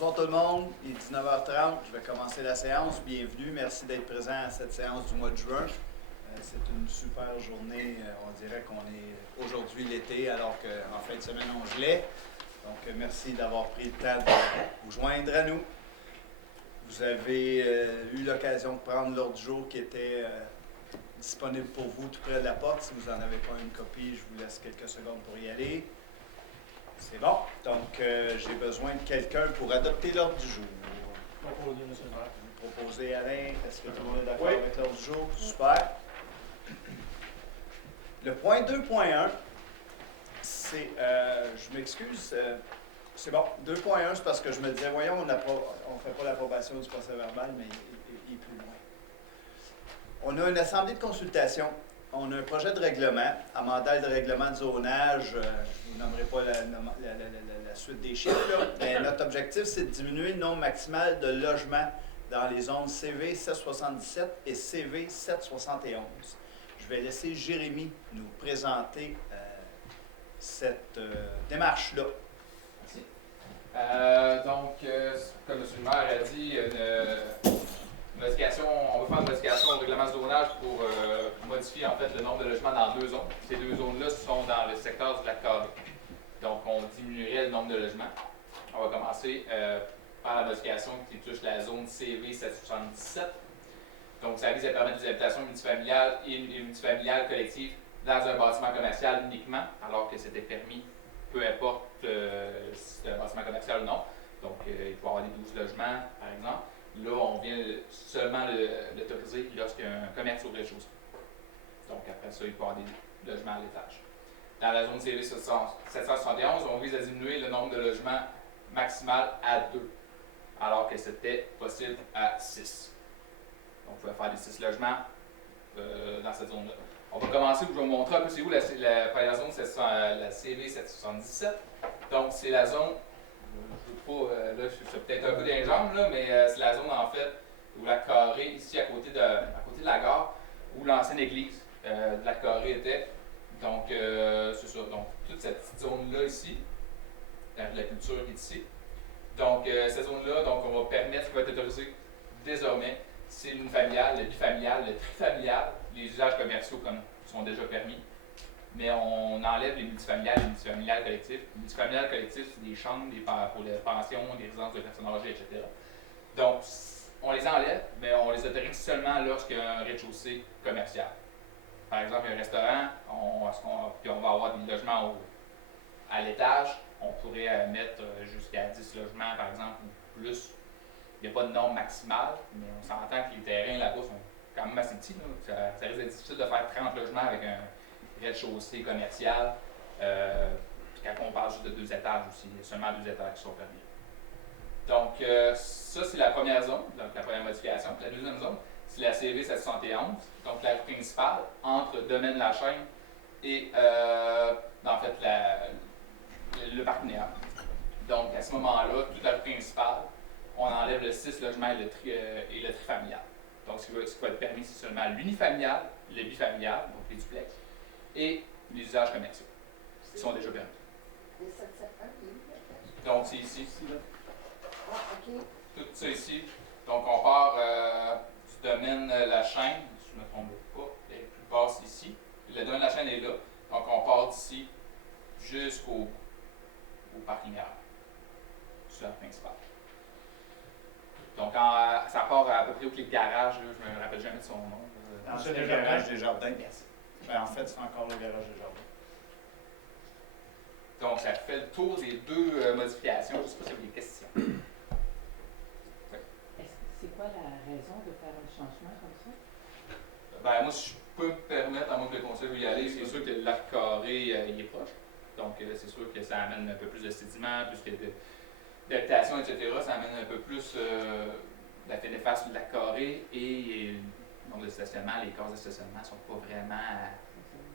Bonsoir tout le monde, il est 19h30, je vais commencer la séance. Bienvenue, merci d'être présent à cette séance du mois de juin. C'est une super journée, on dirait qu'on est aujourd'hui l'été alors qu'en fin de semaine on gelait. Donc merci d'avoir pris le temps de vous joindre à nous. Vous avez eu l'occasion de prendre l'ordre du jour qui était disponible pour vous tout près de la porte. Si vous n'en avez pas une copie, je vous laisse quelques secondes pour y aller. C'est bon. Donc, j'ai besoin de quelqu'un pour adopter l'ordre du jour. Proposé, M. le maire. Vous proposez, Alain. Est-ce que tout le monde est d'accord Oui. avec l'ordre du jour? Super. Le point 2.1, c'est... je m'excuse. C'est bon. 2.1, c'est parce que je me disais, voyons, on ne fait pas l'approbation du procès verbal, mais il est plus loin. On a une assemblée de consultation. On a un projet de règlement, amendal de règlement de zonage. Je ne vous nommerai pas la suite des chiffres, là, mais notre objectif, c'est de diminuer le nombre maximal de logements dans les zones CV 777 et CV 771. Je vais laisser Jérémy nous présenter cette démarche-là. Merci. Comme M. le maire a dit, on va faire une modification au règlement de zonage pour modifier en fait le nombre de logements dans deux zones. Ces deux zones-là sont dans le secteur du lac Carré. Donc, on diminuerait le nombre de logements. On va commencer par la modification qui touche la zone CV 777. Donc, ça vise à permettre des habitations multifamiliales et multifamiliales collectives dans un bâtiment commercial uniquement, alors que c'était permis, peu importe si c'est un bâtiment commercial ou non. Donc, il peut y avoir des 12 logements, par exemple. Là, on vient seulement l'autoriser lorsqu'il y a un commerce au rez-de-chaussée. Donc, après ça, il peut y avoir des logements à l'étage. Dans la zone CV 771, on vise à diminuer le nombre de logements maximal à 2, alors que c'était possible à 6. Donc, on pouvait faire des 6 logements dans cette zone-là. On va commencer, je vais vous montrer un peu c'est où la première zone, c'est la CV 777. Donc, c'est la zone, je ne veux pas, là, je suis peut-être un peu dans les jambes, là, mais c'est la zone, en fait, où la carré, ici, à côté de la gare, où l'ancienne église de la carré était. Donc, c'est ça. Donc, toute cette petite zone-là ici, la culture qui est ici. Donc, cette zone-là, donc, on va permettre, ce qui va être autorisé désormais, c'est l'unifamilial, le bifamilial, le trifamilial, les usages commerciaux comme sont déjà permis. Mais on enlève les multifamiliales collectifs. Les multifamiliales collectifs, c'est des chambres pour les pensions, des résidences de personnes âgées, etc. Donc, on les enlève, mais on les autorise seulement lorsqu'il y a un rez-de-chaussée commercial. Par exemple, il y a un restaurant, puis on va avoir des logements à l'étage. On pourrait mettre jusqu'à 10 logements, par exemple, ou plus. Il n'y a pas de norme maximale, mais on s'entend que les terrains là-bas sont quand même assez petits. Ça risque d'être difficile de faire 30 logements avec un rez-de-chaussée commercial. Puis quand on parle juste de 2 étages aussi, il y a seulement 2 étages qui sont permis. Donc, ça, c'est la première zone, donc la première modification. La deuxième zone, c'est la CV 771, donc la rue principale entre Domaine La Chaîne et, en fait, le parc Néa. Donc, à ce moment-là, toute la rue principale, on enlève le 6 logements et le trifamilial. Donc, ce qui va être permis, c'est seulement l'unifamilial, le bifamilial, donc les duplex, et les usages commerciaux, qui sont déjà permis. Les 771, Donc, c'est ici. ah, OK. Tout ça ici. Donc, on part du domaine La Chaîne, si je ne me trompe pas, elle est plus basse ici. Le domaine La Chaîne est là. Donc, on part d'ici jusqu'au parking arrière, sur la principale. Donc, ça part à peu près où les garages, là, je ne me rappelle jamais de son nom. C'est le garage des jardins. Ben, en fait, c'est encore le garage des jardins. Donc, ça fait le tour des deux modifications. Je ne sais pas si vous avez des questions. C'est quoi la raison de faire un changement comme ça? Ben, moi, si je peux me permettre, à moins que le conseil veut y aller, c'est sûr que l'arc carré, il est proche. Donc, c'est sûr que ça amène un peu plus de sédiments, plus d'habitation, etc. Ça amène un peu plus d'effet néfaste sur le lac carré et le nombre de stationnements, les cases de stationnement ne sont pas vraiment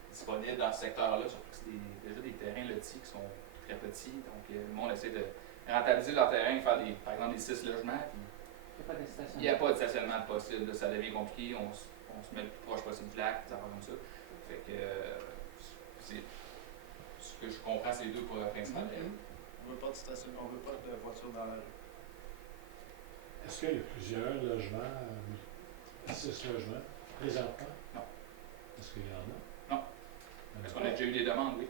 disponibles dans ce secteur-là, surtout que c'est déjà des terrains lotis qui sont très petits. Donc, le monde essaie de rentabiliser leur terrain, faire par exemple des 6 logements. Il n'y a pas de stationnement possible, là, ça devient compliqué, on se met le plus proche possible du lac, des affaires comme ça. Fait que c'est ce que je comprends, c'est les deux principales. On ne veut pas de stationnement, on ne veut pas de voiture dans la rue. Est-ce qu'il y a plusieurs logements, 6 logements, présentement? Non. Est-ce qu'il y en a? Non. Parce qu'on a déjà eu des demandes, oui.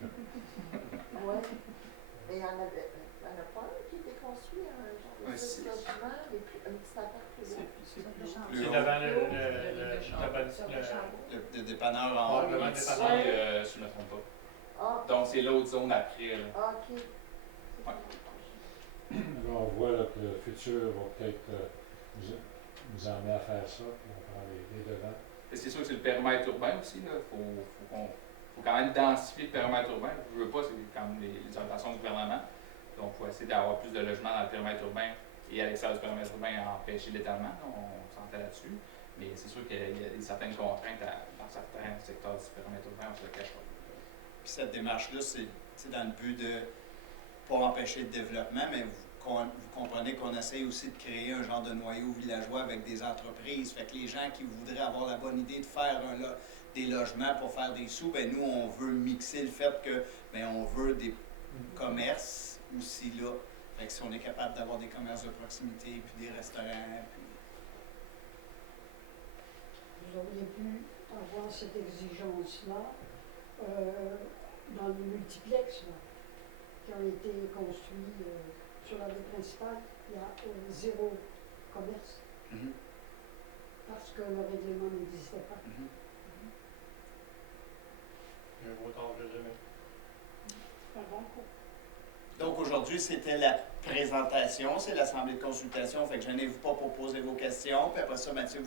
Oui. Et il y en a pas un qui était construit, un genre de Un six. logement, un petit appart plus grand. C'est Plus haut. devant Le dépanneur en haut. le là, dépanneur. Si, si je ne me trompe pas. Ah, Donc, c'est l'autre zone après. Là. OK. Ouais. Là, on voit là, que le futur va peut-être nous amener à faire ça, puis on prend les devants. Et c'est sûr que c'est le périmètre urbain aussi. Il faut quand même densifier le périmètre urbain. Je veux pas, c'est quand même les orientations du gouvernement. Donc, il faut essayer d'avoir plus de logements dans le périmètre urbain et à l'extérieur du périmètre urbain à empêcher l'étalement. On s'entend là-dessus. Mais c'est sûr qu'il y a certaines contraintes dans certains secteurs du périmètre urbain, on ne se le cache pas. Puis cette démarche-là, c'est dans le but de pas empêcher le développement, mais vous comprenez qu'on essaye aussi de créer un genre de noyau villageois avec des entreprises. Fait que les gens qui voudraient avoir la bonne idée de faire des logements pour faire des sous, ben nous, on veut mixer le fait que ben on veut des commerces aussi là. Fait que si on est capable d'avoir des commerces de proximité, puis des restaurants, puis... Vous auriez pu avoir cette exigence-là dans les multiplex là, qui ont été construits sur la rue principale. Il y a 0 commerce Mhm. parce que le règlement n'existait pas. Mhm. Un beau temps de jamais. C'est un bon coup. Donc aujourd'hui, c'était la présentation, c'est l'assemblée de consultation, fait que gênez-vous pas pour poser vos questions, puis après ça, Mathieu,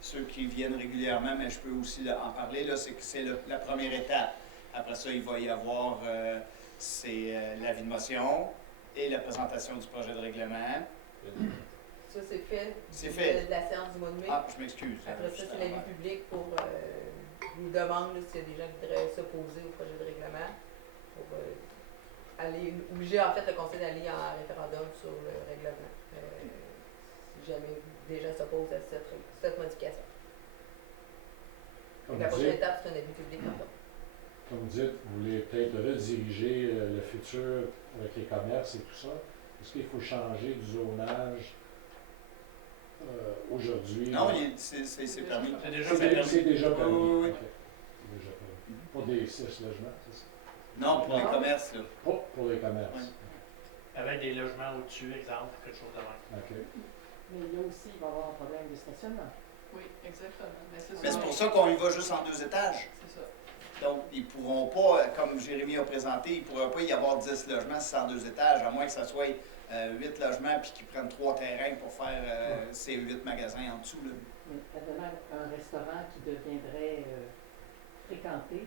ceux qui viennent régulièrement, mais je peux aussi en parler, là, c'est que c'est la première étape. Après ça, il va y avoir l'avis de motion et la présentation du projet de règlement. Ça, c'est fait. C'est fait. De la séance du mois de mai. Ah, je m'excuse. Après ça, c'est l'avis public pour une demande, là, s'il y a des gens qui voudraient s'opposer au projet de règlement, pour obliger en fait le conseil d'aller en référendum sur le règlement, si jamais des gens s'opposent à cette modification. Comme La vous prochaine dites, étape, c'est un avis public en fait. comme vous dites, vous voulez peut-être rediriger le futur avec les commerces et tout ça. Est-ce qu'il faut changer du zonage aujourd'hui? Non, c'est permis. C'est déjà C'est fait. c'est déjà permis. Oui, oui, oui. Ok. C'est déjà permis. Pour des 6 logements, c'est ça? Non, pour les commerces, là. Pour les commerces. Oui. Avec des logements au-dessus, exemple, quelque chose de même. OK. Mais là aussi, il va y avoir un problème de stationnement. Oui, exactement. Mais c'est Mais ça. c'est pour ça qu'on y va juste en 2 étages. C'est ça. Donc, ils ne pourront pas, comme Jérémy a présenté, il ne pourra pas y avoir 10 logements si c'est en 2 étages, à moins que ça soit 8 logements puis qu'ils prennent 3 terrains pour faire ces 8 magasins en dessous. Là. Advenant un restaurant qui deviendrait fréquenté, il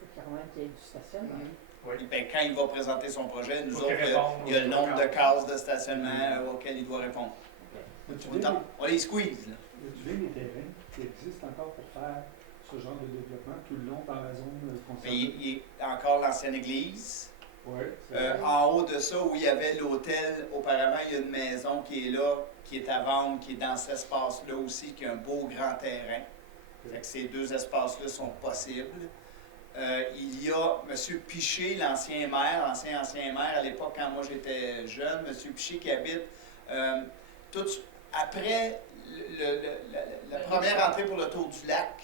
faut quand même qu'il y ait du stationnement. Oui. Et bien, quand il va présenter son projet, nous Faut autres, qu'il réponde il y a le aux nombre de cases. cases de stationnement auxquelles il doit répondre. On les squeeze. Là. Y a-t-il des terrains qui existent encore pour faire ce genre de développement tout le long dans la zone Mais concernée? il y a encore l'ancienne église. Oui. En haut de ça, où il y avait l'hôtel, auparavant, il y a une maison qui est là, qui est à vendre, qui est dans cet espace-là aussi, qui a un beau grand terrain. Fait que ces 2 espaces-là sont possibles. Il y a M. Piché, l'ancien maire, ancien maire à l'époque quand moi j'étais jeune, M. Piché qui habite après la première entrée pour le tour du lac,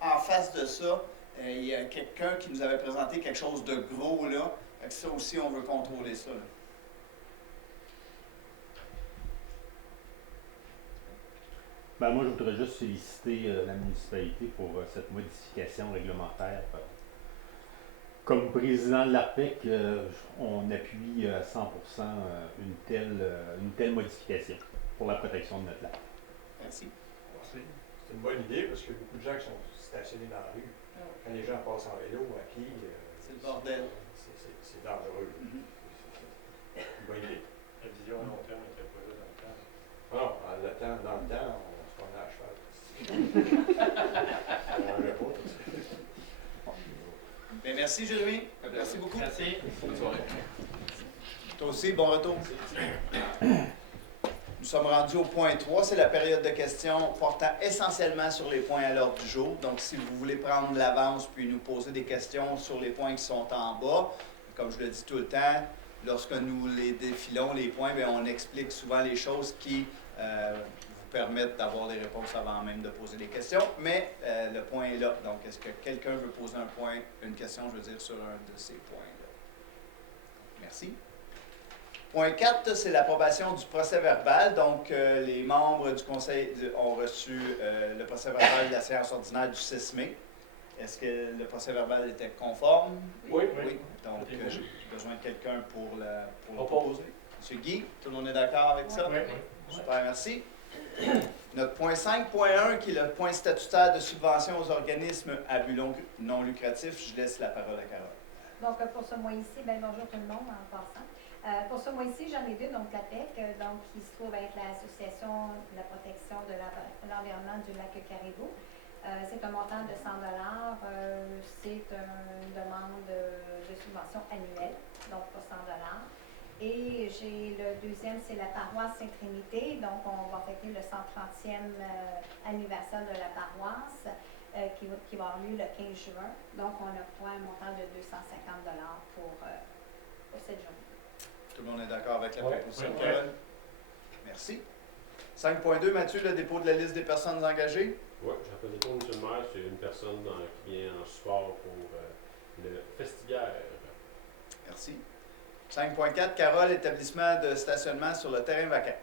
en face de ça, il y a quelqu'un qui nous avait présenté quelque chose de gros là. Fait que ça aussi, on veut contrôler ça. Là. Ben, moi, je voudrais juste féliciter la municipalité pour cette modification réglementaire. Comme président de l'ARPEC, on appuie à 100% une telle modification pour la protection de notre lac. Merci. C'est une bonne idée parce qu'il y a beaucoup de gens qui sont stationnés dans la rue. Quand les gens passent en vélo, à pied, c'est le bordel. C'est dangereux. C'est une bonne idée. La vision à long terme n'était pas là dans le temps. Non, dans le temps, on se promenait à cheval. Ça n'arrangeait pas. Bien, merci, Jérémy. Merci beaucoup. Merci. Bonne soirée. Toi aussi, bon retour. Nous sommes rendus au point 3, c'est la période de questions portant essentiellement sur les points à l'ordre du jour. Donc, si vous voulez prendre l'avance puis nous poser des questions sur les points qui sont en bas, comme je le dis tout le temps, lorsque nous les défilons, les points, bien, on explique souvent les choses qui vous permettent d'avoir des réponses avant même de poser des questions. Mais le point est là. Donc, est-ce que quelqu'un veut poser un point, une question, je veux dire, sur un de ces points-là? Merci. Point 4, c'est l'approbation du procès-verbal. Donc, les membres du conseil ont reçu le procès-verbal de la séance ordinaire du 6 mai. Est-ce que le procès-verbal était conforme? Oui. Donc, j'ai besoin de quelqu'un pour le Propose. proposer. Monsieur Guy, tout le monde est d'accord avec ça? Oui. Super, merci. Notre point 5.1, qui est le point statutaire de subvention aux organismes à but non lucratif, je laisse la parole à Carole. Donc, pour ce mois-ci, bonjour tout le monde en passant. Pour ce mois-ci, j'en ai deux, donc l'APEC, donc qui se trouve être l'Association de la protection de l'environnement du lac Caribou. C'est un montant de 100 $. C'est une demande de subvention annuelle, donc pour 100 $. Et j'ai le deuxième, c'est la paroisse Sainte-Trinité. Donc, on va fêter le 130e anniversaire de la paroisse qui va avoir lieu le 15 juin. Donc, on octroie un montant de 250 $ pour cette journée. Tout le monde est d'accord avec la proposition de Oui. Carole? Merci. 5.2, Mathieu, le dépôt de la liste des personnes engagées. Oui, j'appelle le tour, M. le maire, c'est une personne qui vient en support pour le festiviaire. Merci. 5.4, Carole, établissement de stationnement sur le terrain vacant.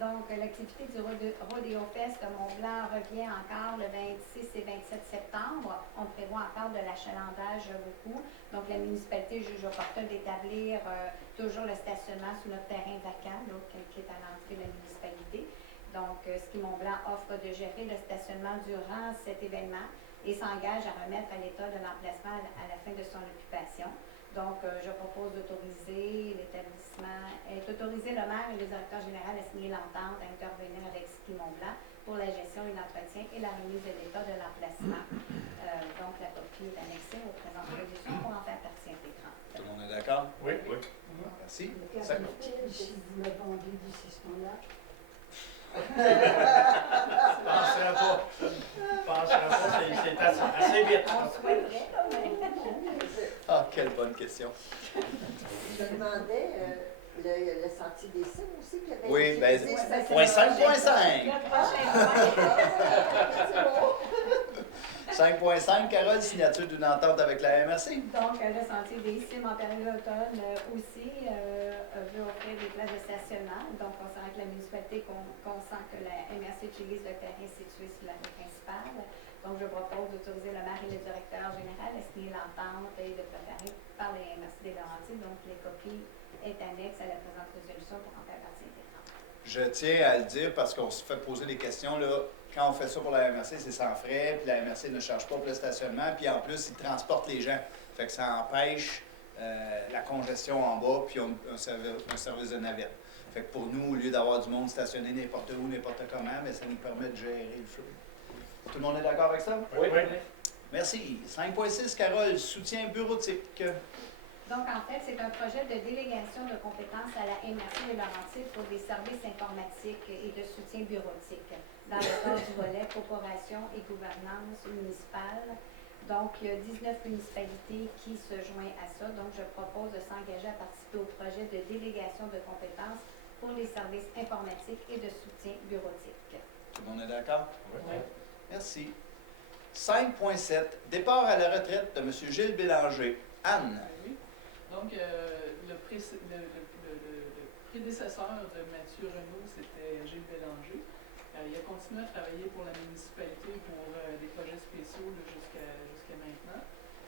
Donc, l'activité du Rodeo Fest de Mont-Blanc revient encore le 26 et 27 septembre. On prévoit encore de l'achalandage beaucoup. Donc, la municipalité juge opportun d'établir toujours le stationnement sur notre terrain vacant, là, qui est à l'entrée de la municipalité. Donc, Ski Mont-Blanc offre de gérer le stationnement durant cet événement et s'engage à remettre à l'état de l'emplacement à la fin de son occupation. Donc, je propose d'autoriser l'établissement, d'autoriser le maire et le directeur général à signer l'entente, à intervenir avec Ski Mont-Blanc pour la gestion et l'entretien et la remise de l'état de l'emplacement. Donc, la copie est annexée aux présentes résolutions pour en faire partie intégrante. Tout le monde est d'accord? Oui. Merci. Qu'arrive-t-il si vous le vendez d'ici ce temps-là? Penserais pas. C'est assez vite. On souhaiterait, là, mais... Ah, quelle bonne question. Je me demandais, le sentier des cimes aussi, qui avait Oui, bien, utilisé ce point stationnement. 5.5. Le prochain C'est bon. 5.5, Carole, signature d'une entente avec la MRC. Donc, le sentier des cimes en période d'automne aussi veut offrir des places de stationnement. Donc, concernant que la municipalité consent que la MRC utilise le terrain situé sur la rue principale. Donc, je propose d'autoriser le maire et le directeur général à signer l'entente et de préparer par les MRC des Laurentides. Donc, les copies est annexe à la présente résolution pour en faire partie intégrante. Je tiens à le dire parce qu'on se fait poser des questions, là. Quand on fait ça pour la MRC, c'est sans frais, puis la MRC ne charge pas pour le stationnement, puis en plus, ils transportent les gens. Fait que ça empêche la congestion en bas, puis un service de navette. Fait que pour nous, au lieu d'avoir du monde stationné n'importe où, n'importe comment, mais ça nous permet de gérer le flux. Tout le monde est d'accord avec ça? Oui. Merci. 5.6, Carole, soutien bureautique. Donc, en fait, c'est un projet de délégation de compétences à la MRC de Laurentides pour des services informatiques et de soutien bureautique dans le cadre du volet corporation et gouvernance municipale. Donc, il y a 19 municipalités qui se joignent à ça. Donc, je propose de s'engager à participer au projet de délégation de compétences pour les services informatiques et de soutien bureautique. Tout le monde est d'accord? Oui. Merci. 5.7, départ à la retraite de M. Gilles Bélanger. Anne. Oui. Donc, le prédécesseur de Mathieu Renaud, c'était Gilles Bélanger. Il a continué à travailler pour la municipalité pour des projets spéciaux jusqu'à maintenant.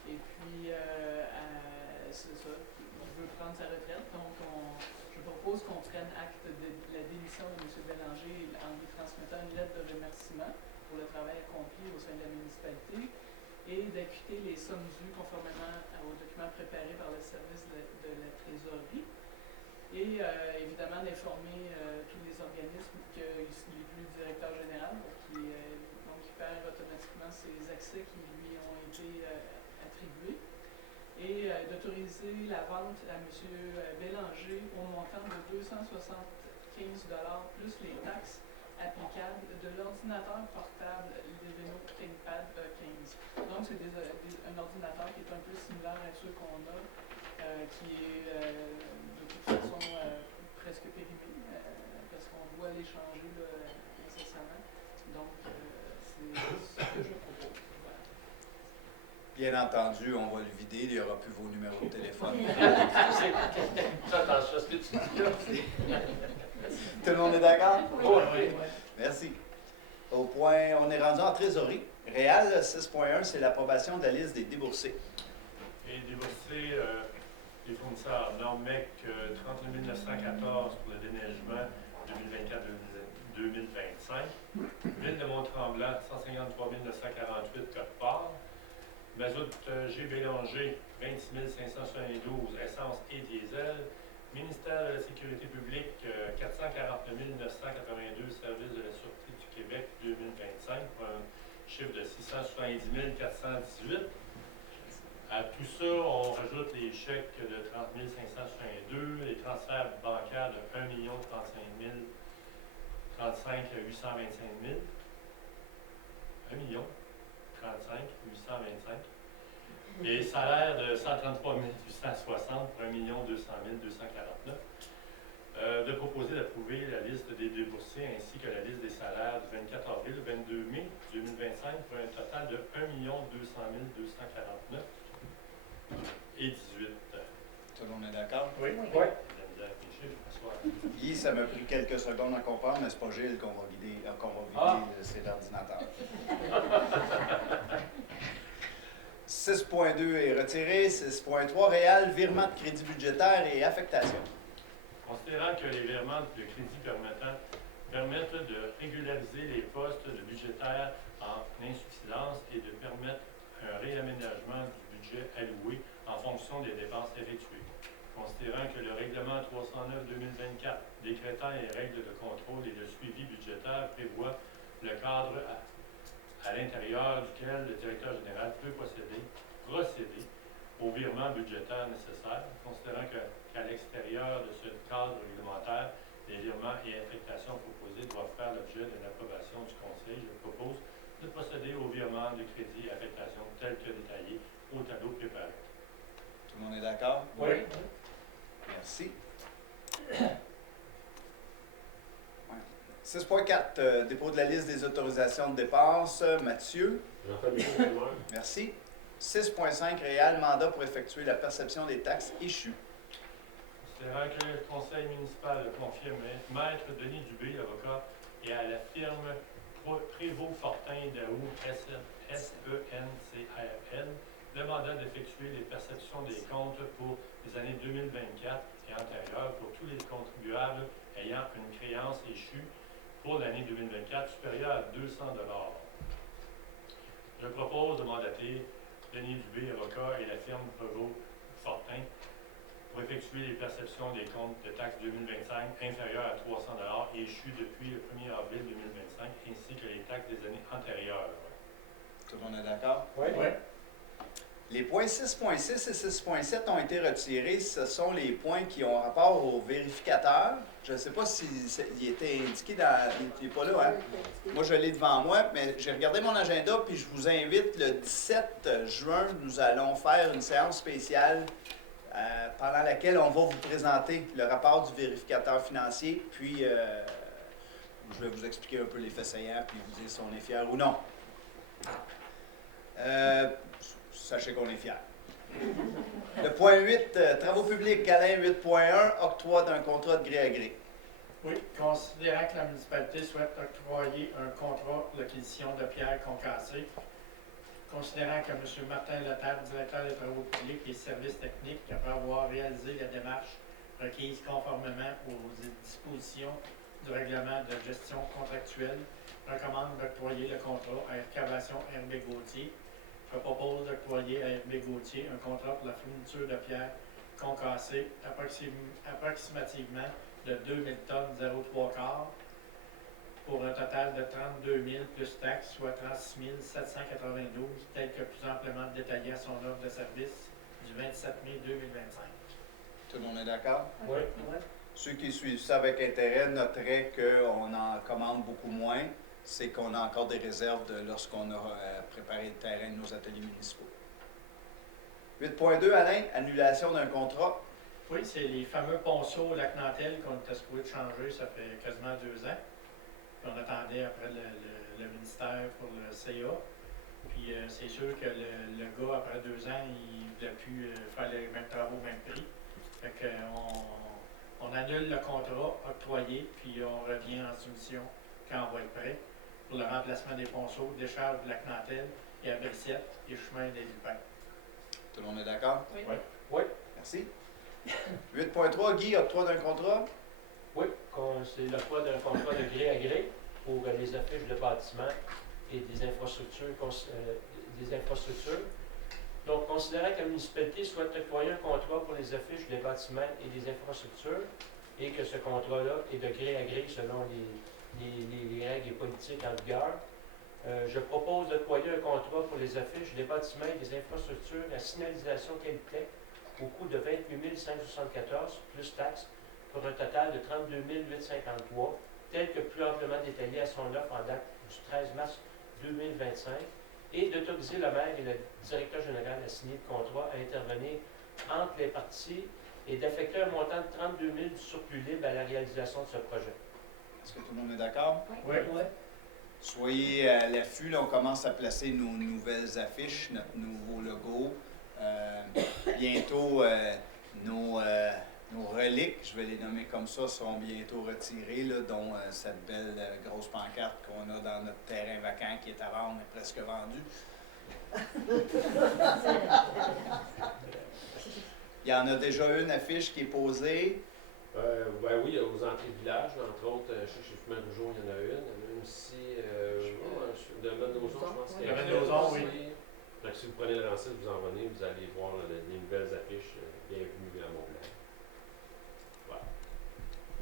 Et puis, c'est ça, il veut prendre sa retraite. Donc, je propose qu'on prenne acte de la démission de M. Bélanger en lui transmettant une lettre de remerciement pour le travail accompli au sein de la municipalité et d'acquitter les sommes dues conformément aux documents préparés par le service de la trésorerie. Et évidemment d'informer tous les organismes qu'il n'est plus directeur général pour qu'il perd automatiquement ses accès qui lui ont été attribués. Et d'autoriser la vente à M. Bélanger au montant de 275 $ plus les taxes applicables de l'ordinateur portable Levino ThinkPad 15. Donc, c'est un ordinateur qui est un peu similaire à ceux qu'on a, qui est presque périmés, parce qu'on doit les changer là, incessamment. Donc, c'est ce que je propose. Voilà. Bien entendu, on va le vider, il n'y aura plus vos numéros de téléphone. J'attends ça, ce que tu dis là. Tout le monde est d'accord? Oui. Merci. Au point, on est rendu en trésorerie. Réal 6.1, c'est l'approbation de la liste des déboursés. Et déboursé, les fournisseurs Normec 39 914 pour le déneigement 2024-2025. Ville de Mont-Tremblant 153 948 Côte-Port. Mazout G. Bélanger 26 572 essence et diesel. Ministère de la Sécurité publique 449 982 services de la Sûreté du Québec 2025 pour un chiffre de 670 418. À tout ça, on rajoute les chèques de 30 562, les transferts bancaires de 1 035 000, 35 825 000, 1 million 35 825, et salaire de 133 860 pour 1 200 249. De proposer d'approuver la liste des déboursés ainsi que la liste des salaires du 24 avril au 22 mai 2025 pour un total de 1 200 249 et 18. Tout le monde est d'accord? Oui. Oui. Guy, ça m'a pris quelques secondes à comprendre, mais c'est pas Gilles qu'on va vider, c'est l'ordinateur. 6.2 est retiré. 6.3, réel, virement de crédit budgétaire et affectation. Considérant que les virements de crédit permettent de régulariser les postes de budgétaires en insuffisance et de permettre un réaménagement du budget alloué en fonction des dépenses effectuées. Considérant que le règlement 309-2024 décrétant les règles de contrôle et de suivi budgétaire prévoit le cadre à l'intérieur duquel le directeur général peut procéder au virement budgétaire nécessaire, considérant qu'à l'extérieur de ce cadre réglementaire, les virements et affectations proposés doivent faire l'objet d'une approbation du Conseil, je propose de procéder au virement de crédit et affectation tel que détaillé au tableau préparé. Tout le monde est d'accord? Oui. Merci. 6.4, dépôt de la liste des autorisations de dépenses. Mathieu. Merci. 6.5, réel, mandat pour effectuer la perception des taxes échues. Considérant que le conseil municipal confirme Maître Denis Dubé, avocat, et à la firme Prévost-Fortin Daou, SENCRL, le mandat d'effectuer les perceptions des comptes pour les années 2024 et antérieures pour tous les contribuables ayant une créance échue pour l'année 2024 supérieure à 200 $. Je propose de mandater Denis Dubé, avocat, et la firme Prévost-Fortin pour effectuer les perceptions des comptes de taxes 2025 inférieures à 300 $ échus depuis le 1er avril 2025 ainsi que les taxes des années antérieures. Tout le monde est d'accord? Oui. Les points 6.6 et 6.7 ont été retirés. Ce sont les points qui ont rapport au vérificateur. Je ne sais pas s'il était indiqué dans... Il n'est pas là, hein? Moi, je l'ai devant moi, mais j'ai regardé mon agenda, puis je vous invite le 17 juin, nous allons faire une séance spéciale pendant laquelle on va vous présenter le rapport du vérificateur financier, puis je vais vous expliquer un peu les faits saillants, puis vous dire si on est fier ou non. Sachez qu'on est fiers. Le point 8, travaux publics, Alain 8.1, octroi d'un contrat de gré à gré. Oui, considérant que la municipalité souhaite octroyer un contrat d'acquisition de pierres concassées, considérant que M. Martin Letable, directeur des travaux publics et services techniques, après avoir réalisé la démarche requise conformément aux dispositions du règlement de gestion contractuelle, recommande d'octroyer le contrat à Excavation Hervé Gauthier. Je propose d'octroyer à Hervé Gauthier un contrat pour la fourniture de pierres concassées approximativement de 2000 tonnes 0,3 quarts pour un total de 32 000 plus taxes, soit 36 792, tel que plus amplement détaillé à son offre de service du 27 mai 2025. Tout le monde est d'accord? Oui. Ceux qui suivent ça avec intérêt noteraient qu'on en commande beaucoup moins. C'est qu'on a encore des réserves lorsqu'on a préparé le terrain de nos ateliers municipaux. 8.2, Alain, annulation d'un contrat. Oui, c'est les fameux ponceaux Lac-Nantel qu'on était supposé de changer, ça fait quasiment 2 ans. Puis on attendait après le ministère pour le CA. Puis c'est sûr que le gars, après 2 ans, il ne voulait plus faire les mêmes travaux au même prix. Fait qu'on annule le contrat octroyé, puis on revient en soumission quand on va être prêt pour le remplacement des ponceaux, décharge de Lac-Nantel et à Belleciette et chemin des Lupins. Tout le monde est d'accord? Oui. Oui. Merci. 8.3, Guy, octroi d'un contrat. Oui, c'est l'octroi d'un contrat de gré à gré pour les affiches de bâtiments et des infrastructures. Donc, considérant que la municipalité souhaite octroyer un contrat pour les affiches des bâtiments et des infrastructures et que ce contrat-là est de gré à gré selon les règles et politiques en vigueur, je propose d'octroyer un contrat pour les affiches des bâtiments et des infrastructures à signalisation Qualité au coût de 28 574 plus taxes pour un total de 32 853, tel que plus amplement détaillé à son offre en date du 13 mars 2025, et d'autoriser le maire et le directeur général à signer le contrat à intervenir entre les parties et d'affecter un montant de 32 000 du surplus libre à la réalisation de ce projet. Est-ce que tout le monde est d'accord? Oui. Soyez à l'affût, là, on commence à placer nos nouvelles affiches, notre nouveau logo. Bientôt, nos reliques, je vais les nommer comme ça, seront bientôt retirées, là, dont cette belle grosse pancarte qu'on a dans notre terrain vacant qui est à vendre, mais presque vendu. Il y en a déjà une affiche qui est posée. Ben oui, aux entrées de village, entre autres, chez Fumant Rougeau, il y en a une. Il y en a une aussi, de Menozon, je pense qu'il y a une. De Menozon, oui. Donc, si vous prenez le lancet, vous en venez, vous allez voir les nouvelles affiches. Bienvenue à Mont-Blanc. Voilà.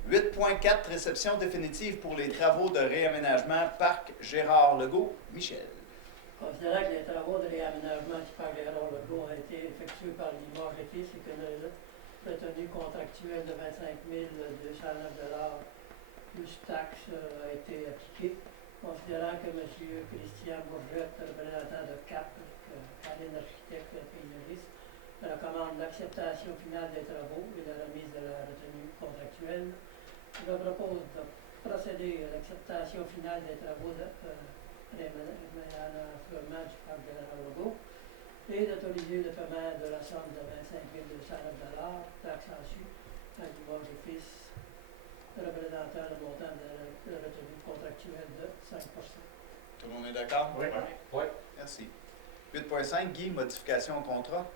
8.4, réception définitive pour les travaux de réaménagement Parc Gérard Legault. Michel. Considérant que les travaux de réaménagement du Parc Gérard Legault ont été effectués par l'IMAG et que le retenu contractuel de 25 209 plus taxes a été appliqué. Considérant que M. Christian Bourgette, représentant de CAP, Caline Architecte Paysagiste, recommande l'acceptation finale des travaux et la remise de la retenue contractuelle, je propose de procéder à l'acceptation finale des travaux de réaménagement du Parc Gérard Legault et d'autoriser le paiement de la somme de 25 209 taxes en su à l'image et fils, représentant le montant de la retenue contractuelle de 5 %. Tout le monde est d'accord? Oui. Oui. Merci. 8.5, Guy, modification au contrat.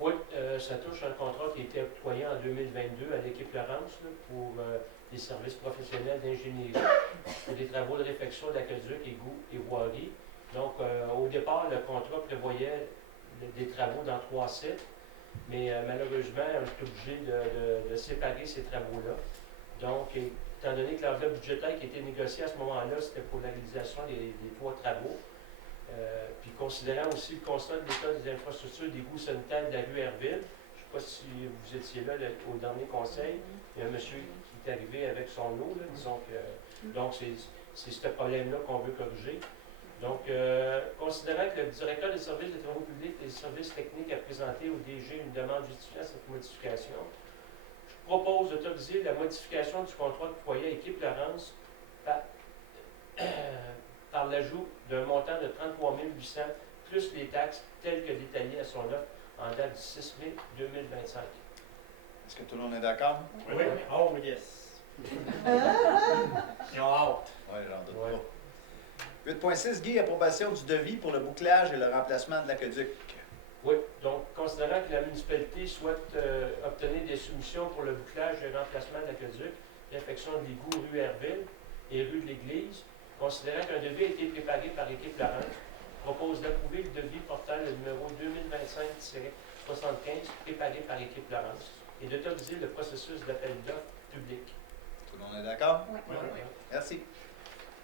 Oui, ça touche un contrat qui a été octroyé en 2022 à l'équipe Laurence là, pour des services professionnels d'ingénierie pour des travaux de réfection d'aqueduc, égouts et voiries. Donc, au départ, le contrat prévoyait des travaux dans 3 sites, mais malheureusement, on est obligé de séparer ces travaux-là. Donc, étant donné que l'enveloppe budgétaire qui a été négociée à ce moment-là, c'était pour la réalisation des 3 travaux, puis considérant aussi le constat de l'état des infrastructures d'égouts sanitaires de la rue Herville, je ne sais pas si vous étiez là au dernier conseil, il y a un monsieur qui est arrivé avec son eau, là, disons que, donc c'est ce problème-là qu'on veut corriger. Donc, considérant que le directeur des services des travaux publics et des services techniques a présenté au DG une demande justifiant cette modification, je propose d'autoriser la modification du contrat de foyer à équipe Laurence par l'ajout d'un montant de 33 800 plus les taxes telles que détaillées à son offre en date du 6 mai 2025. Est-ce que tout le monde est d'accord? Oui. Oh, yes. Ils ont hâte. Oui, j'en doute pas. 8.6, Guy, approbation du devis pour le bouclage et le remplacement de l'aqueduc. Oui, donc considérant que la municipalité souhaite obtenir des soumissions pour le bouclage et le remplacement de l'aqueduc, l'affection de l'égout rue Herville et rue de l'Église, considérant qu'un devis a été préparé par l'équipe Laurence, propose d'approuver le devis portant le numéro 2025-75 préparé par l'équipe Laurence et d'autoriser le processus d'appel d'offres public. Tout le monde est d'accord? Oui. Merci.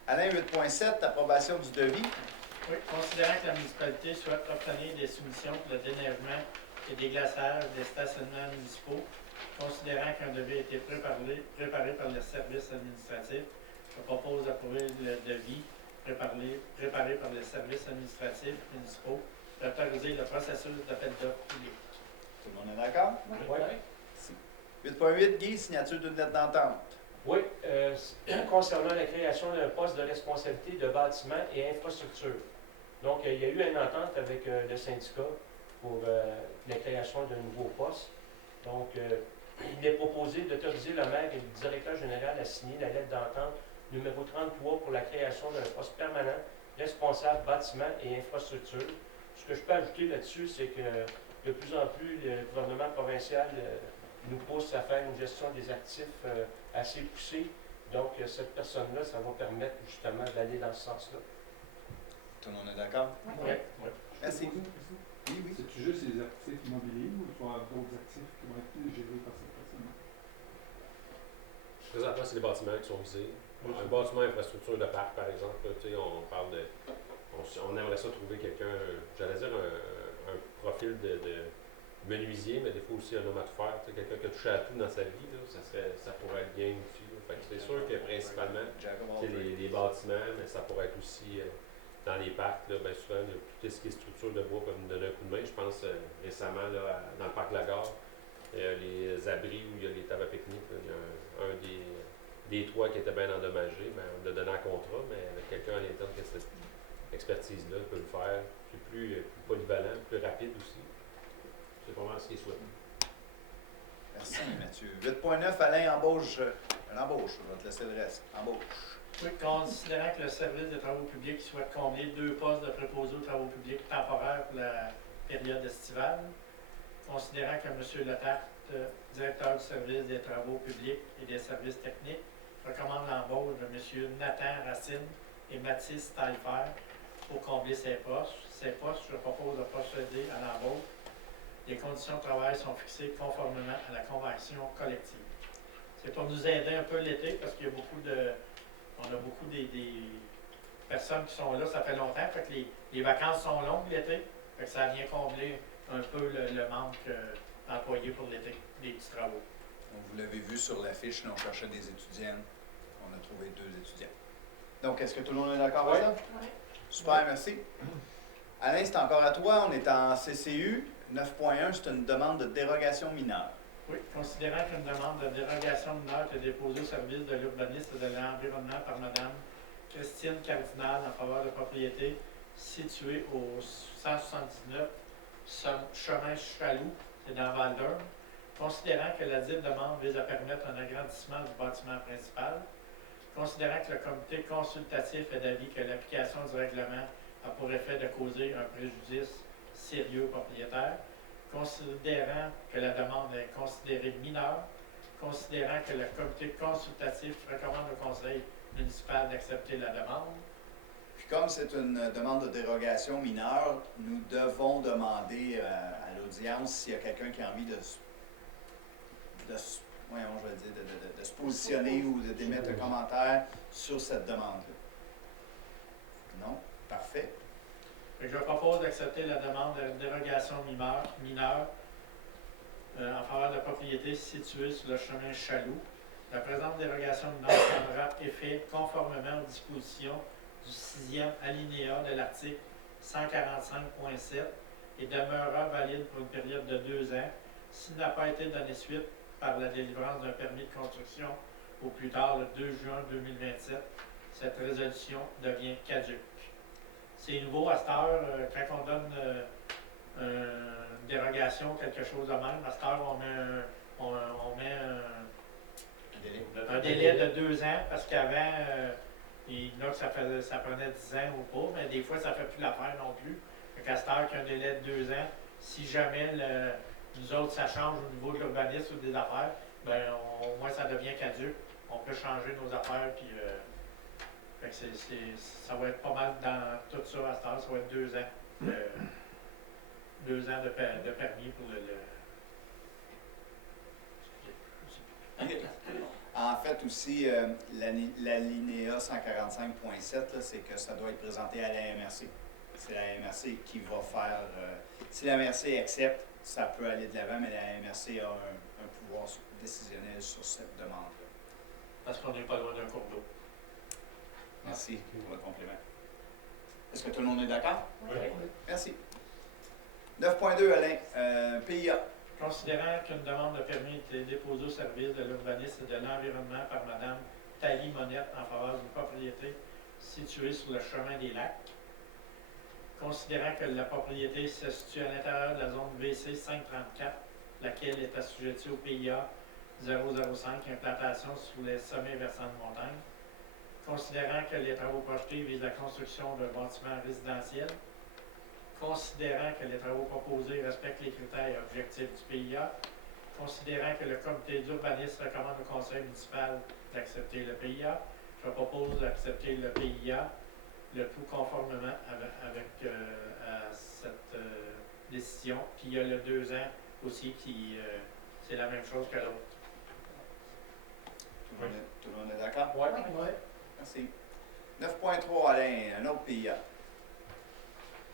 Alain, 8.7, approbation du devis. Oui, considérant que la municipalité souhaite obtenir des soumissions pour le déneigement et déglaçage des stationnements municipaux, considérant qu'un devis a été préparé par le service administratif, je propose d'approuver le devis préparé par les services administratifs municipaux, d'autoriser le processus d'appel d'offres public. Tout le monde est d'accord? Oui. Merci. 8.8, Guy, signature d'une lettre d'entente. Oui, concernant la création d'un poste de responsabilité de bâtiment et infrastructure. Donc, il y a eu une entente avec le syndicat pour la création d'un nouveau poste. Donc, il est proposé d'autoriser le maire et le directeur général à signer la lettre d'entente numéro 33 pour la création d'un poste permanent responsable bâtiment et infrastructure. Ce que je peux ajouter là-dessus, c'est que de plus en plus, le gouvernement provincial nous pousse à faire une gestion des actifs assez poussée. Donc, cette personne-là, ça va permettre justement d'aller dans ce sens-là. Tout le monde est d'accord? Oui. Oui. Merci. Oui, oui. C'est-tu juste les actifs immobiliers ou il faut avoir d'autres actifs qui vont être gérés par cette personne-là? Présentement, c'est les bâtiments qui sont visés. Un bâtiment infrastructure de parc, par exemple, là, on parle de. On aimerait ça trouver quelqu'un, j'allais dire un profil de menuisier, mais des fois aussi un homme à tout faire. Quelqu'un qui a touché à tout dans sa vie, là, ça pourrait être bien aussi. Fait que c'est sûr que principalement, les bâtiments, mais ça pourrait être aussi dans les parcs, là, bien souvent, tout ce qui est structure de bois peut nous donner un coup de main. Je pense récemment, là, dans le parc de la Gare, les abris où il y a les tables à pique-nique, il y a un des toits qui était bien endommagé. Ben, on l'a donné en contrat, mais avec quelqu'un à l'interne qui a cette expertise-là peut le faire. C'est plus polyvalent, plus rapide aussi. C'est vraiment ce qui est souhaité. Merci, Mathieu. 8.9, Alain, embauche. L'embauche, je vais te laisser le reste. Embauche. Oui, considérant que le service des travaux publics souhaite combler 2 postes de préposés aux travaux publics temporaires pour la période estivale, considérant que M. Letarte, directeur du service des travaux publics et des services techniques, recommande l'embauche de M. Nathan Racine et Mathis Taillefer pour combler ces postes. Je propose de procéder à l'embauche. Les conditions de travail sont fixées conformément à la convention collective. C'est pour nous aider un peu l'été parce qu'il y a on a beaucoup des personnes qui sont là, ça fait longtemps, fait que les vacances sont longues l'été, fait que ça vient combler un peu le manque d'employés pour l'été, des petits travaux. Vous l'avez vu sur l'affiche, on cherchait des étudiantes. On a trouvé 2 étudiants. Donc, est-ce que tout le monde est d'accord avec ça? Oui. Super, merci. Alain, c'est encore à toi. On est en CCU. 9.1, c'est une demande de dérogation mineure. Oui, considérant qu'une demande de dérogation mineure est déposée au service de l'urbanisme et de l'environnement par Mme Christine Cardinal en faveur de propriété située au 179 chemin Chaloux, c'est dans Val-d'Or. Considérant que la dite demande vise à permettre un agrandissement du bâtiment principal, considérant que le comité consultatif est d'avis que l'application du règlement a pour effet de causer un préjudice sérieux au propriétaire, considérant que la demande est considérée mineure, considérant que le comité consultatif recommande au conseil municipal d'accepter la demande. Puis comme c'est une demande de dérogation mineure, nous devons demander à l'audience s'il y a quelqu'un qui a envie de se positionner ou d'émettre un commentaire sur cette demande-là. Non? Parfait. Je propose d'accepter la demande de dérogation mineure en faveur de propriétés situées sur le chemin Chaloux. La présente dérogation mineure prendra effet conformément aux dispositions du 6e alinéa de l'article 145.7 et demeurera valide pour une période de 2 ans s'il n'a pas été donné suite par la délivrance d'un permis de construction au plus tard le 2 juin 2027. Cette résolution devient caduque. C'est nouveau à cette heure, quand on donne une dérogation, quelque chose de même, à cette heure, on met un délai de 2 ans, parce qu'avant, il y en a que ça prenait 10 ans ou pas, mais des fois, ça ne fait plus l'affaire non plus. Donc, à cette heure, qu'il y a un délai de 2 ans, si jamais nous autres, ça change au niveau de l'urbanisme ou des affaires, ben, au moins, ça devient caduque. On peut changer nos affaires, puis fait que ça va être pas mal dans tout ça à cette heure, ça va être 2 ans. 2 ans de permis pour En fait, aussi, l'alinéa 145.7, c'est que ça doit être présenté à la MRC. C'est la MRC qui va faire... si la MRC accepte, ça peut aller de l'avant, mais la MRC a un pouvoir décisionnel sur cette demande-là. Parce qu'on n'est pas loin d'un cours d'eau. Merci pour le complément. Est-ce que tout le monde est d'accord? Oui. Merci. 9.2, Alain. PIA. Considérant qu'une demande de permis était déposée au service de l'urbanisme et de l'environnement par Mme Thalie Monette en faveur d'une propriété située sur le chemin des Lacs. Considérant que la propriété se situe à l'intérieur de la zone VC 534, laquelle est assujettie au PIA 005, implantation sous les sommets versants de montagne. Considérant que les travaux projetés visent la construction d'un bâtiment résidentiel. Considérant que les travaux proposés respectent les critères et objectifs du PIA. Considérant que le comité d'urbanisme recommande au conseil municipal d'accepter le PIA, je propose d'accepter le PIA, le tout conformément avec à cette décision. Puis il y a le 2 ans aussi qui c'est la même chose que l'autre. Tout le monde est d'accord? Oui. Oui. Merci. 9.3, Alain, un autre PIA.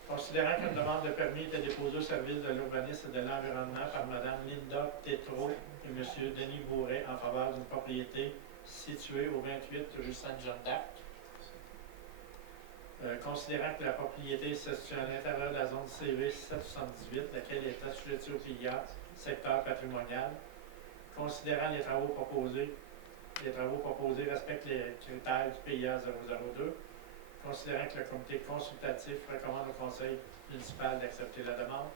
Considérant qu'une demande de permis était déposée au service de l'urbanisme et de l'environnement par Mme Linda Tétrault et M. Denis Bourret en faveur d'une propriété située au 28 rue Sainte-Jeanne d'Arc. Considérant que la propriété se situe à l'intérieur de la zone CV 778, laquelle est assujettie au PIA, secteur patrimonial. Considérant les travaux proposés respectent les critères du PIA 002. Considérant que le comité consultatif recommande au conseil municipal d'accepter la demande,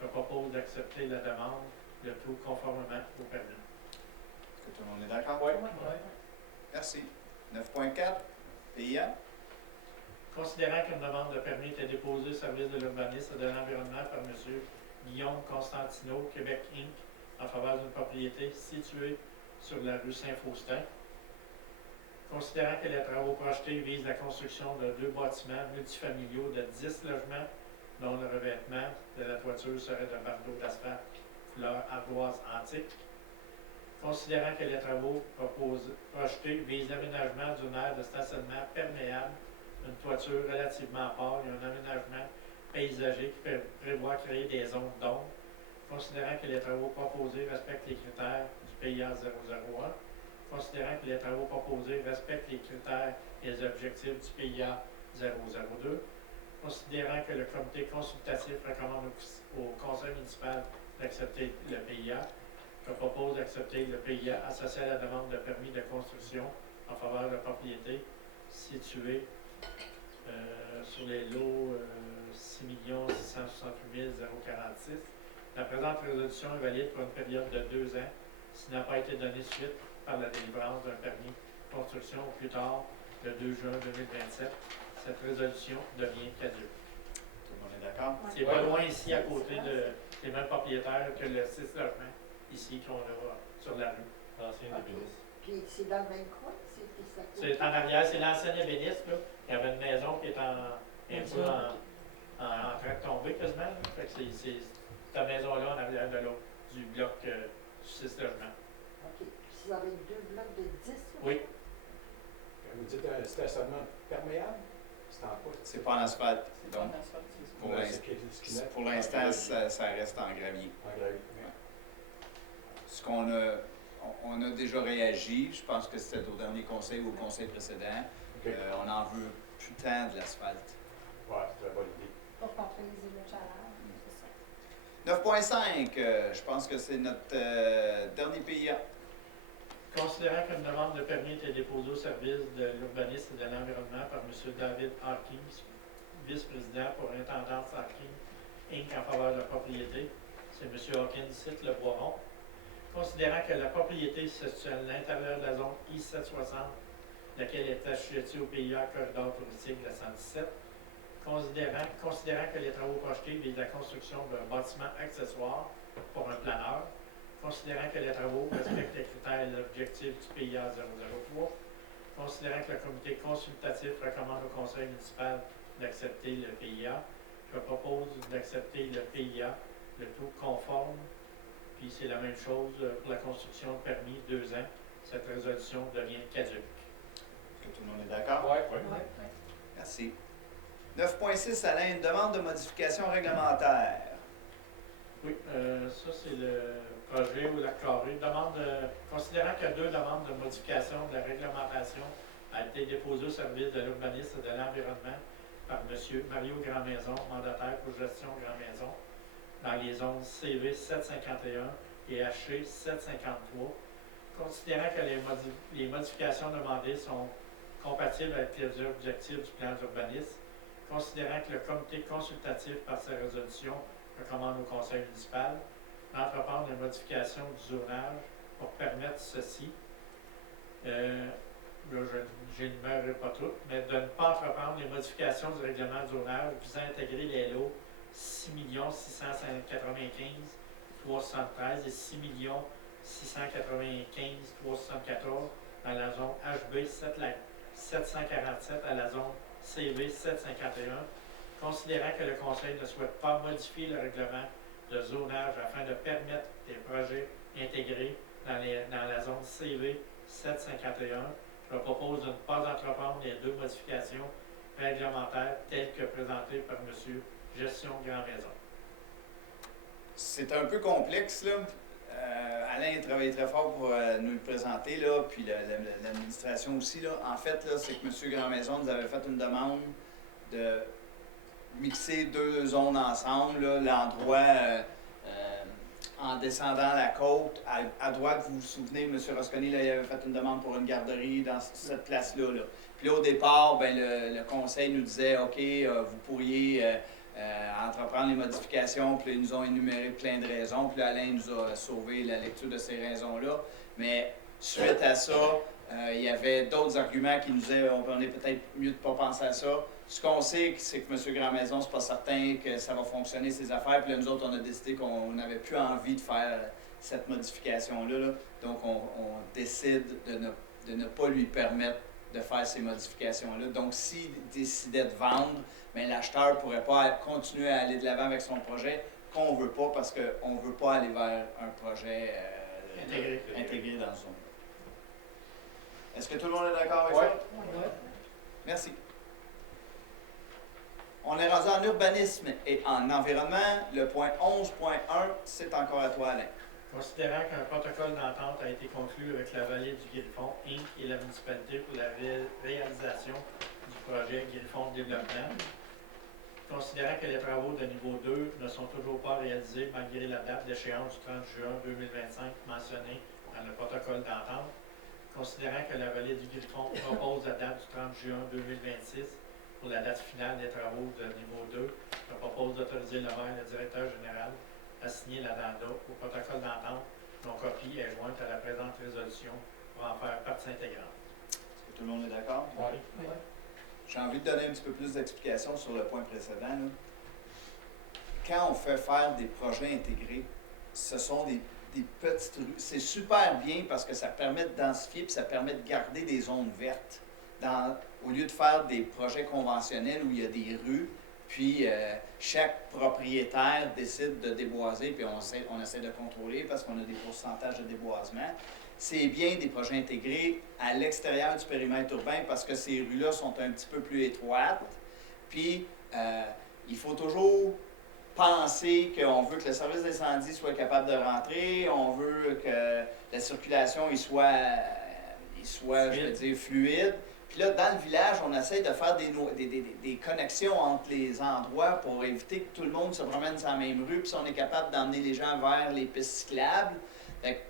je propose d'accepter la demande, le tout conformément au permis. Est-ce que tout le monde est d'accord? Oui. Merci. 9.4, PIA. Considérant qu'une demande de permis était déposée au service de l'urbanisme et de l'environnement par M. Guillaume Constantino, Québec Inc., en faveur d'une propriété située sur la rue Saint-Faustin. Considérant que les travaux projetés visent la construction de 2 bâtiments multifamiliaux de 10 logements dont le revêtement de la toiture serait de bardeaux d'asphalte couleur ardoise antique. Considérant que les travaux projetés visent l'aménagement d'une aire de stationnement perméable, une toiture relativement pâle et un aménagement paysager qui prévoit créer des zones d'ombre. Considérant que les travaux proposés respectent les critères du PIA 001. Considérant que les travaux proposés respectent les critères et les objectifs du PIA 002, considérant que le comité consultatif recommande au conseil municipal d'accepter le PIA, je propose d'accepter le PIA associé à la demande de permis de construction en faveur de propriété située sur les lots 6 668 046. La présente résolution est valide pour une période de 2 ans s'il n'a pas été donné suite par la délivrance d'un permis de construction au plus tard le 2 juin 2027. Cette résolution devient caduque. Tout le monde est d'accord? C'est pas loin ici, à côté des mêmes propriétaires que le 6 logements ici qu'on a sur la rue. L'ancien ébéniste. Puis c'est dans le même coin? C'est en arrière, c'est l'ancien ébéniste, là. Il y avait une maison qui est un peu en train de tomber quasiment. Là. Fait que c'est cette maison-là en arrière de l'autre, du bloc du 6 logements. OK. Puis vous avez 2 blocs de 10? Là? Oui. Vous dites un stationnement perméable? C'est en quoi? C'est pas en asphalte. C'est pas Donc, en asphalte, c'est ça. pour l'instant, ça reste en gravier. En gravier. Ce qu'on on a déjà réagi, je pense que c'était au dernier conseil ou au conseil précédent. OK. On en veut plus tant de l'asphalte. Ouais, c'est une bonne idée. Pour contrer les îlots de chaleur, c'est ça. 9.5, je pense que c'est notre dernier PIA. Considérant qu'une demande de permis était déposée au service de l'urbanisme et de l'environnement par M. David Hawkins, vice-président pour l'intendance Hawkins Inc. en faveur de la propriété, c'est M. Hawkins, site Le Boiron. Considérant que la propriété se situe à l'intérieur de la zone I-760, laquelle est assujettie au PIA corridor touristique de la 117, considérant que les travaux projetés visent la construction d'un bâtiment accessoire pour un planeur, considérant que les travaux respectent les critères et l'objectif du PIA 003, considérant que le comité consultatif recommande au conseil municipal d'accepter le PIA, je propose d'accepter le PIA, le tout conforme, puis c'est la même chose pour la construction de permis, 2 ans. Cette résolution devient caduque. Est-ce que tout le monde est d'accord? Oui. Merci. 9.6, Alain, une demande de modification réglementaire. Oui, ça c'est le projet ou la carré. Considérant que 2 demandes de modification de la réglementation a été déposée au service de l'urbanisme et de l'environnement par M. Mario Grandmaison, mandataire pour gestion Grandmaison, dans les zones CV 751 et HC 753, considérant que les modifications demandées sont compatibles avec les objectifs du plan d'urbanisme, considérant que le comité consultatif, par sa résolution, recommande au conseil municipal d'entreprendre les modifications du zonage pour permettre ceci. Là, je n'énumérerai pas toutes, mais de ne pas entreprendre les modifications du règlement de zonage visant à intégrer les lots 6 695 373 et 6 695 374 dans la zone HB 747 à la zone CV 751, considérant que le Conseil ne souhaite pas modifier le règlement de zonage afin de permettre des projets intégrés dans la zone CV 751, je propose de ne pas entreprendre les deux modifications réglementaires telles que présentées par M. Gestion Grand Maison. C'est un peu complexe, là. Alain a travaillé très fort pour nous le présenter, là, puis l'administration aussi, là. En fait, là, c'est que M. Grand Maison nous avait fait une demande de mixer deux zones ensemble, là, l'endroit en descendant la côte. À droite, vous vous souvenez, M. Rosconi, là, il avait fait une demande pour une garderie dans cette place-là. Là. Puis là, au départ, ben, le conseil nous disait, OK, vous pourriez entreprendre les modifications, puis là, ils nous ont énuméré plein de raisons, puis là, Alain nous a sauvé la lecture de ces raisons-là. Mais suite à ça, il y avait d'autres arguments qui nous disaient, on est peut-être mieux de ne pas penser à ça. Ce qu'on sait, c'est que M. Grand-Maison, c'est pas certain que ça va fonctionner, ces affaires. Puis là, nous autres, on a décidé qu'on n'avait plus envie de faire cette modification-là. Là. Donc, on décide de ne pas lui permettre de faire ces modifications-là. Donc, s'il décidait de vendre, bien, l'acheteur ne pourrait pas continuer à aller de l'avant avec son projet, qu'on ne veut pas, parce qu'on ne veut pas aller vers un projet intégré dans le zone. Est-ce que tout le monde est d'accord avec ça? Oui. Merci. On est rendu en urbanisme et en environnement. Le point 11.1, c'est encore à toi, Alain. Considérant qu'un protocole d'entente a été conclu avec la vallée du Griffon, Inc. et la municipalité pour la réalisation du projet Griffon Développement, considérant que les travaux de niveau 2 ne sont toujours pas réalisés malgré la date d'échéance du 30 juin 2025 mentionnée dans le protocole d'entente, considérant que la vallée du Griffon propose la date du 30 juin 2026 pour la date finale des travaux de niveau 2, je propose d'autoriser le maire et le directeur général à signer l'addenda au protocole d'entente dont copie est jointe à la présente résolution pour en faire partie intégrante. Est-ce que tout le monde est d'accord? Oui. Oui. J'ai envie de donner un petit peu plus d'explications sur le point précédent. Là. Quand on fait faire des projets intégrés, ce sont des petites rues. C'est super bien parce que ça permet de densifier et ça permet de garder des zones vertes. Au lieu de faire des projets conventionnels où il y a des rues, puis chaque propriétaire décide de déboiser, puis on essaie de contrôler parce qu'on a des pourcentages de déboisement. C'est bien des projets intégrés à l'extérieur du périmètre urbain parce que ces rues-là sont un petit peu plus étroites. Puis, il faut toujours penser qu'on veut que le service d'incendie soit capable de rentrer, on veut que la circulation soit je veux dire, fluide. Puis là, dans le village, on essaie de faire des connexions entre les endroits pour éviter que tout le monde se promène sur la même rue, puis si on est capable d'emmener les gens vers les pistes cyclables. Fait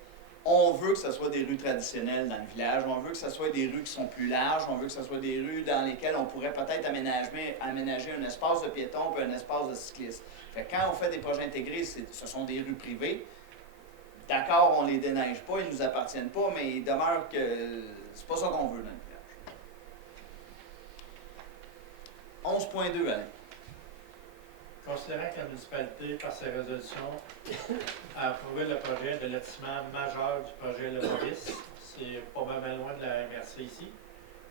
on veut que ce soit des rues traditionnelles dans le village, on veut que ce soit des rues qui sont plus larges, on veut que ce soit des rues dans lesquelles on pourrait peut-être aménager un espace de piétons puis un espace de cyclistes. Fait que quand on fait des projets intégrés, ce sont des rues privées. D'accord, on ne les déneige pas, ils ne nous appartiennent pas, mais il demeure que c'est pas ça qu'on veut dans le village. 11.2, Alain. Considérant que la municipalité, par ses résolutions, a approuvé le projet de lotissement majeur du projet Le Maurice, c'est pas même loin de la MRC ici,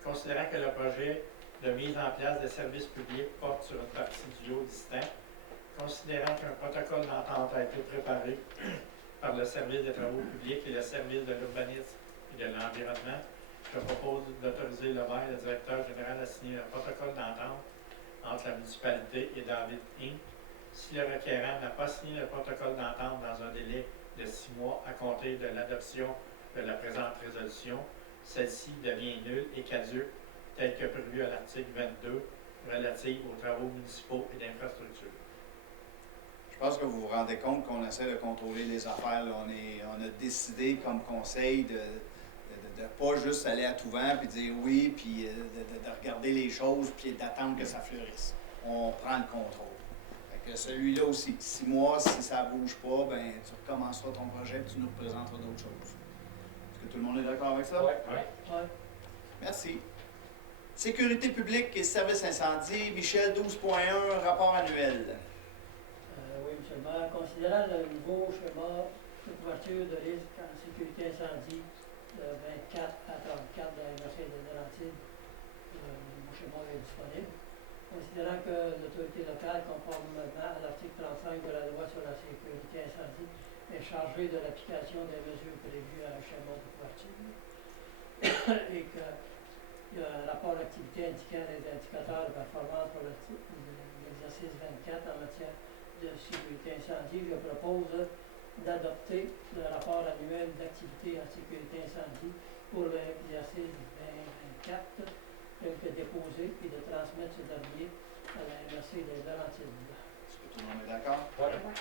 considérant que le projet de mise en place des services publics porte sur une partie du lot distinct, considérant qu'un protocole d'entente a été préparé par le service des travaux publics et le service de l'urbanisme et de l'environnement, je propose d'autoriser le maire et le directeur général à signer un protocole d'entente entre la municipalité et David Inc. Si le requérant n'a pas signé le protocole d'entente dans un délai de 6 mois à compter de l'adoption de la présente résolution, celle-ci devient nulle et caduque, tel que prévu à l'article 22, relatif aux travaux municipaux et d'infrastructures. Je pense que vous vous rendez compte qu'on essaie de contrôler les affaires. Là. On a décidé comme conseil de pas juste aller à tout vent puis dire oui, puis de regarder les choses puis d'attendre que ça fleurisse. On prend le contrôle. Fait que celui-là aussi, 6 mois, si ça ne bouge pas, ben tu recommenceras ton projet et tu nous représenteras d'autres choses. Est-ce que tout le monde est d'accord avec ça? Oui. Merci. Sécurité publique et services incendie, Michel, 12.1, rapport annuel. Oui, M. le maire. Considérant le nouveau schéma de couverture de risque en sécurité incendie de 24 à 34 de la MRC de Laurentides, le schéma est disponible. Considérant que l'autorité locale, conformément à l'article 35 de la loi sur la sécurité incendie, est chargée de l'application des mesures prévues à un schéma de couverture et qu'il y a un rapport d'activité indiquant les indicateurs de performance pour l'exercice 24 en matière de sécurité incendie, je propose d'adopter le rapport annuel d'activité en sécurité incendie pour l'exercice 2024 tel que déposé et de transmettre ce dernier à la MRC des Laurentides. Est-ce que tout le monde est d'accord? Oui.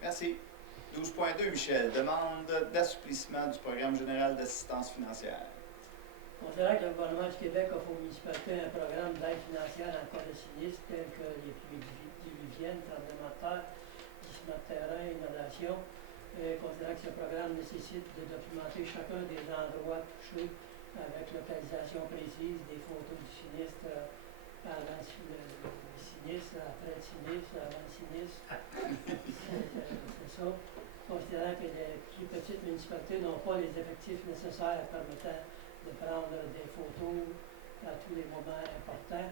Merci. 12.2, Michel, demande d'assouplissement du programme général d'assistance financière. Considérant que le gouvernement du Québec offre aux municipalités un programme d'aide financière en cas de sinistre tels que les pluies diluviennes, tremblements de terre, glissements de terrain, inondations, considérant que ce programme nécessite de documenter chacun des endroits touchés avec localisation précise, des photos du sinistre avant le sinistre, après le sinistre, avant le sinistre. C'est ça. Considérant que les plus petites municipalités n'ont pas les effectifs nécessaires permettant de prendre des photos à tous les moments importants.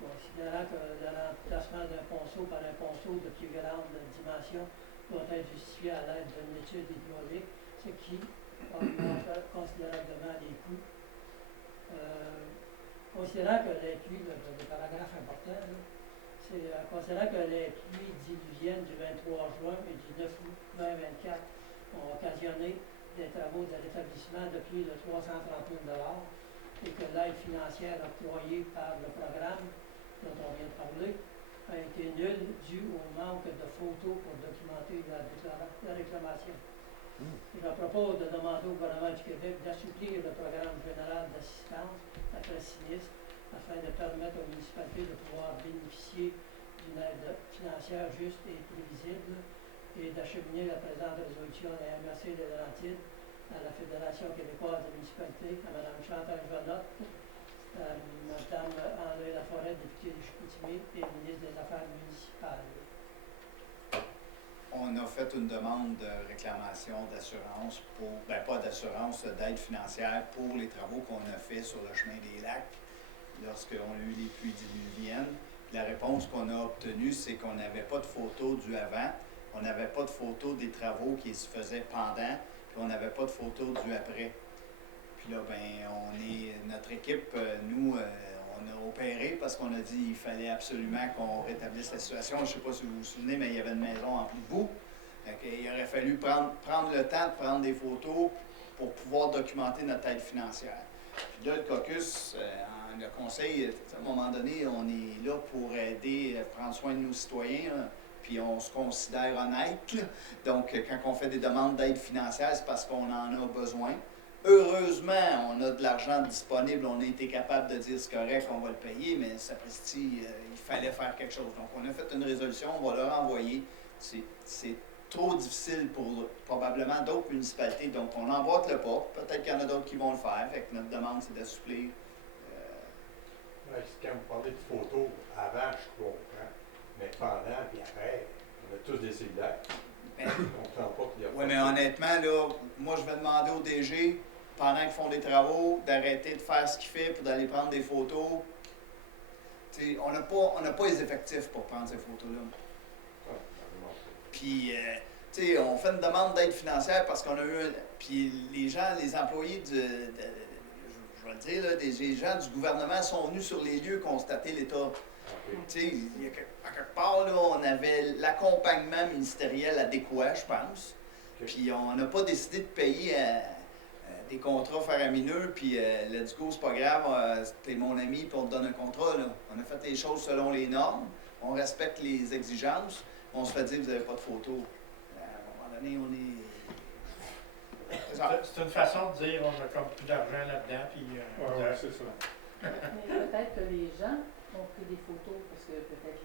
Considérant que le remplacement d'un ponceau par un ponceau de plus grande dimension doit être justifié à l'aide d'une étude hydraulique, ce qui augmente considérablement les coûts. Considérant que les pluies, le paragraphe important, c'est considérant que les pluies diluviennes du 23 juin et du 9 août 2024 ont occasionné des travaux de rétablissement de plus de 330 000 et que l'aide financière octroyée par le programme dont on vient de parler a été nulle due au manque de photos pour documenter la réclamation. Je propose de demander au gouvernement du Québec d'assouplir le programme général d'assistance après sinistre afin de permettre aux municipalités de pouvoir bénéficier d'une aide financière juste et prévisible et d'acheminer la présente résolution à la MRC de Laurentides, à la Fédération québécoise des municipalités, à Mme Chantal Jonotte, à Mme André Laforêt, députée de Chicoutimi et ministre des Affaires municipales. On a fait une demande de réclamation d'assurance pas d'assurance, d'aide financière pour les travaux qu'on a fait sur le chemin des lacs lorsqu'on a eu les pluies diluviennes. La réponse qu'on a obtenue, c'est qu'on n'avait pas de photos du avant, on n'avait pas de photos des travaux qui se faisaient pendant, puis on n'avait pas de photos du après. Puis là, notre équipe, nous, on a opéré parce qu'on a dit qu'il fallait absolument qu'on rétablisse la situation. Je ne sais pas si vous vous souvenez, mais il y avait une maison en plus de boue. Il aurait fallu prendre le temps de prendre des photos pour pouvoir documenter notre aide financière. Puis là, le caucus, le conseil, à un moment donné, on est là pour aider, prendre soin de nos citoyens, là, puis on se considère honnête. Là. Donc, quand on fait des demandes d'aide financière, c'est parce qu'on en a besoin. Heureusement, on a de l'argent disponible, on a été capable de dire c'est correct, on va le payer, mais sapristi, il fallait faire quelque chose. Donc, on a fait une résolution, on va leur envoyer. C'est trop difficile pour probablement d'autres municipalités, donc on n'emboîte le pas. Peut-être qu'il y en a d'autres qui vont le faire. Fait que notre demande, c'est d'assouplir. Quand vous parlez de photos, avant, je comprends, mais pendant et après, on a tous des cellulaires. Je ne comprends pas qu'il y a Oui, mais honnêtement, là, moi, je vais demander au DG, pendant qu'ils font des travaux, d'arrêter de faire ce qu'il fait pour d'aller prendre des photos. T'sais, on n'a pas les effectifs pour prendre ces photos-là. Puis, on fait une demande d'aide financière parce qu'on a eu... Puis les gens, les employés je vais le dire, là, des gens du gouvernement sont venus sur les lieux constater l'état. À quelque part, là, on avait l'accompagnement ministériel adéquat, je pense. Puis on n'a pas décidé de payer des contrats faramineux, puis let's go, c'est pas grave, t'es mon ami, puis on te donne un contrat. Là. On a fait les choses selon les normes. on respecte les exigences, on se fait dire, vous n'avez pas de photos. À un moment donné, on est... C'est une façon de dire, on a comme plus d'argent là-dedans, puis... Ouais, c'est ça. Mais peut-être que les gens ont pris des photos, parce que peut-être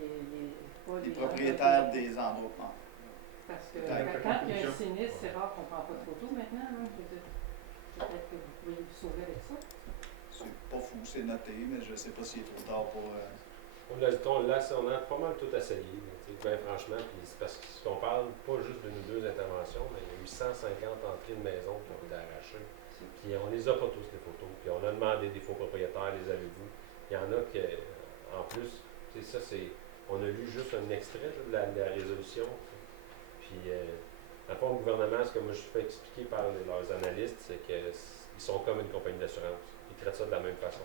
pas Les gens propriétaires qui- des endroits. Parce que Peut-être. quand il y a un sinistre, c'est rare qu'on ne prend pas de photos maintenant. Hein. Je veux dire, peut-être que vous pouvez vous sauver avec ça. C'est pas fou, c'est noté, mais je ne sais pas s'il est trop tard pour... On a pas mal tout essayé, ben, franchement, puis c'est parce qu'on parle pas juste d'une ou deux interventions, mais il y a eu 150 entrées de maison qui ont été arrachées. Puis on les a pas tous, les photos. Puis on a demandé des faux propriétaires, les avez-vous? Il y en a qui, en plus, ça c'est... On a lu juste un extrait de la résolution. Puis, dans le fond, le gouvernement, ce que moi je fais expliquer par leurs analystes, c'est qu'ils sont comme une compagnie d'assurance. Ils traitent ça de la même façon.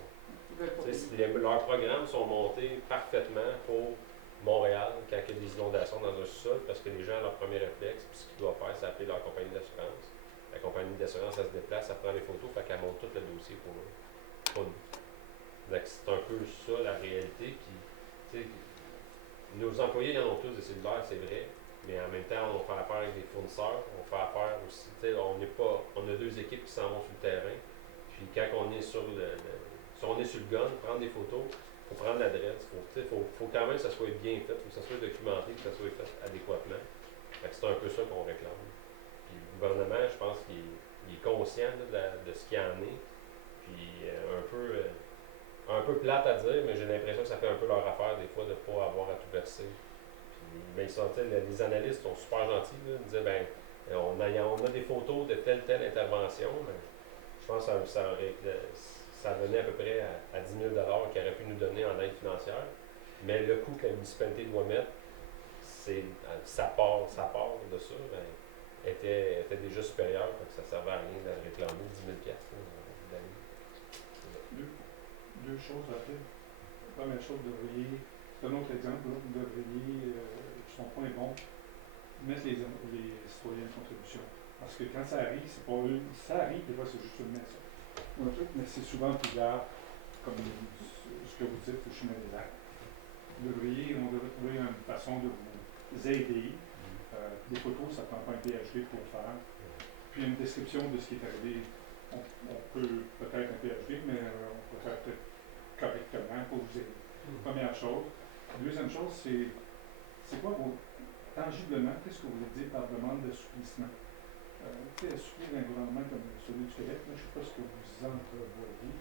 Leurs programmes sont montés parfaitement pour Montréal quand il y a des inondations dans un sous-sol, parce que les gens, leur premier réflexe, puis ce qu'ils doivent faire, c'est appeler leur compagnie d'assurance. La compagnie d'assurance, elle se déplace, elle prend les photos, fait qu'elle monte tout le dossier pour eux. Pas nous. Donc, c'est un peu ça la réalité. Puis, nos employés, ils en ont tous des cellulaires, c'est vrai, mais en même temps, on fait affaire avec des fournisseurs, on fait affaire aussi. On a deux équipes qui s'en vont sur le terrain. Puis, quand on est sur si on est sur le gun, prendre des photos, il faut prendre l'adresse. Faut quand même que ça soit bien fait, faut que ça soit documenté, que ça soit fait adéquatement. Fait que c'est un peu ça qu'on réclame. Puis le gouvernement, je pense qu'il est conscient de ce qu'il y en est. Puis un peu plate à dire, mais j'ai l'impression que ça fait un peu leur affaire des fois de ne pas avoir à tout verser. Puis ben, les analystes sont super gentils. Là, ils disaient, ben, on a des photos de telle intervention. Ben, je pense que ça venait à peu près à 10 000 $, qu'ils auraient pu nous donner en aide financière. Mais le coût que la municipalité doit mettre, ça part de ça, ben, était déjà supérieur, donc ça ne servait à rien de réclamer 10 000 $. Deux choses à dire. La première chose, vous devriez, c'est un autre exemple, là, vous devriez, son point est bon, mettre les citoyens en contribution. Parce que quand ça arrive, c'est pas eux, ça arrive, des fois c'est juste une messe. Mais c'est souvent plus grave, comme ce que vous dites, au chemin des lacs. On devrait trouver une façon de vous aider. Des photos, ça ne prend pas un PhD pour le faire. Puis une description de ce qui est arrivé. On peut peut-être un PhD, mais on peut faire peut-être correctement pour vous aider. Première chose. Deuxième chose, c'est quoi tangiblement, qu'est-ce que vous voulez dire par demande d'assouplissement? Assouplir un gouvernement comme celui du Québec, je ne sais pas ce que vous entrevoyez.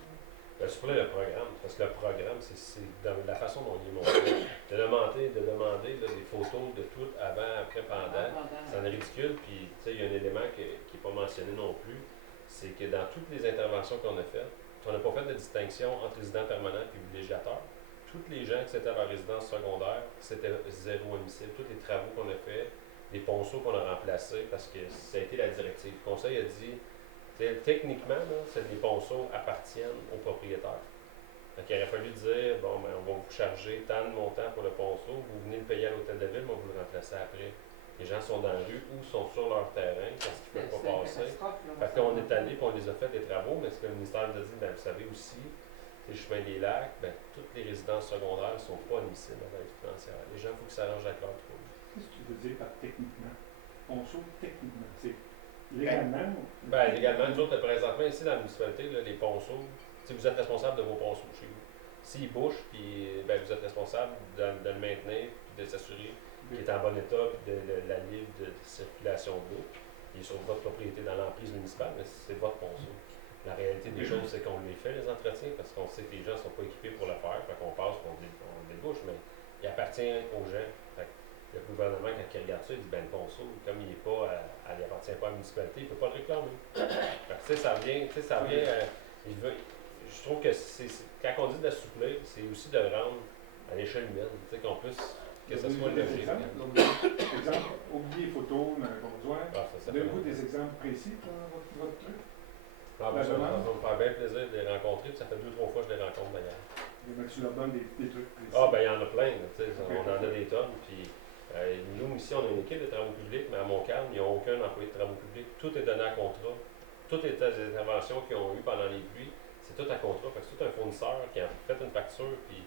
Assouplir le programme, parce que le programme, c'est dans la façon dont il est monté. De demander là, des photos de tout avant, après, pendant, c'est ridicule. Puis, il y a un élément qui n'est pas mentionné non plus, c'est que dans toutes les interventions qu'on a faites, on n'a pas fait de distinction entre résidents permanents et villégiateurs. Tous les gens qui étaient à leur résidence secondaire, c'était zéro émissible. Tous les travaux qu'on a faits, les ponceaux qu'on a remplacés, parce que ça a été la directive. Le conseil a dit, techniquement, les ponceaux appartiennent aux propriétaires. Donc, il aurait fallu dire, bon, ben, on va vous charger tant de montant pour le ponceau, vous venez le payer à l'hôtel de ville, mais on vous le remplacer après. Les gens sont dans la rue ou sont sur leur terrain parce qu'ils ne peuvent pas passer. Fait qu'on est allé et on les a fait des travaux, mais ce que le ministère nous a dit, ben, vous savez aussi, les chemins des lacs, ben, toutes les résidences secondaires ne sont pas admissibles à l'aide financière. Les gens, il faut qu'ils s'arrangent avec leur trou. Qu'est-ce que tu veux dire par techniquement? On sauve techniquement. C'est légalement? Ben, légalement, nous autres, présentement, ici, dans la municipalité, là, les ponceaux, vous êtes responsable de vos ponceaux chez vous. S'ils bouchent, puis ben, vous êtes responsable de le maintenir, puis de s'assurer qu'il est en bon état, puis de la libre de circulation de l'eau. Il est sur votre propriété dans l'emprise municipale, mais c'est votre ponceau. La réalité des choses, c'est qu'on les fait, les entretiens, parce qu'on sait que les gens ne sont pas équipés pour le faire, fait qu'on passe, on débouche, mais il appartient aux gens. Fait que le gouvernement, quand il regarde ça, il dit, ben le ponceau, comme il n'est pas, il appartient pas à la municipalité, il ne peut pas le réclamer. Fait que, ça vient, je trouve que quand on dit d'assouplir, c'est aussi de le rendre à l'échelle humaine, qu'on puisse, que ce soit logique. Exemple, oubliez les photos, on a besoin. Donnez-vous des exemples précis pour votre truc. Ah, ben, ça va me faire bien plaisir de les rencontrer, puis ça fait 2-3 fois que je les rencontre d'ailleurs. Mais tu leur donnes des trucs précis. Ah, ben il y en a plein, on en a des tonnes. Puis, nous, ici, on a une équipe de travaux publics, mais à Montcalm, il n'y a aucun employé de travaux publics. Tout est donné à contrat. Toutes les interventions qu'ils ont eues pendant les pluies, c'est tout à contrat. Fait que c'est tout un fournisseur qui a fait une facture, puis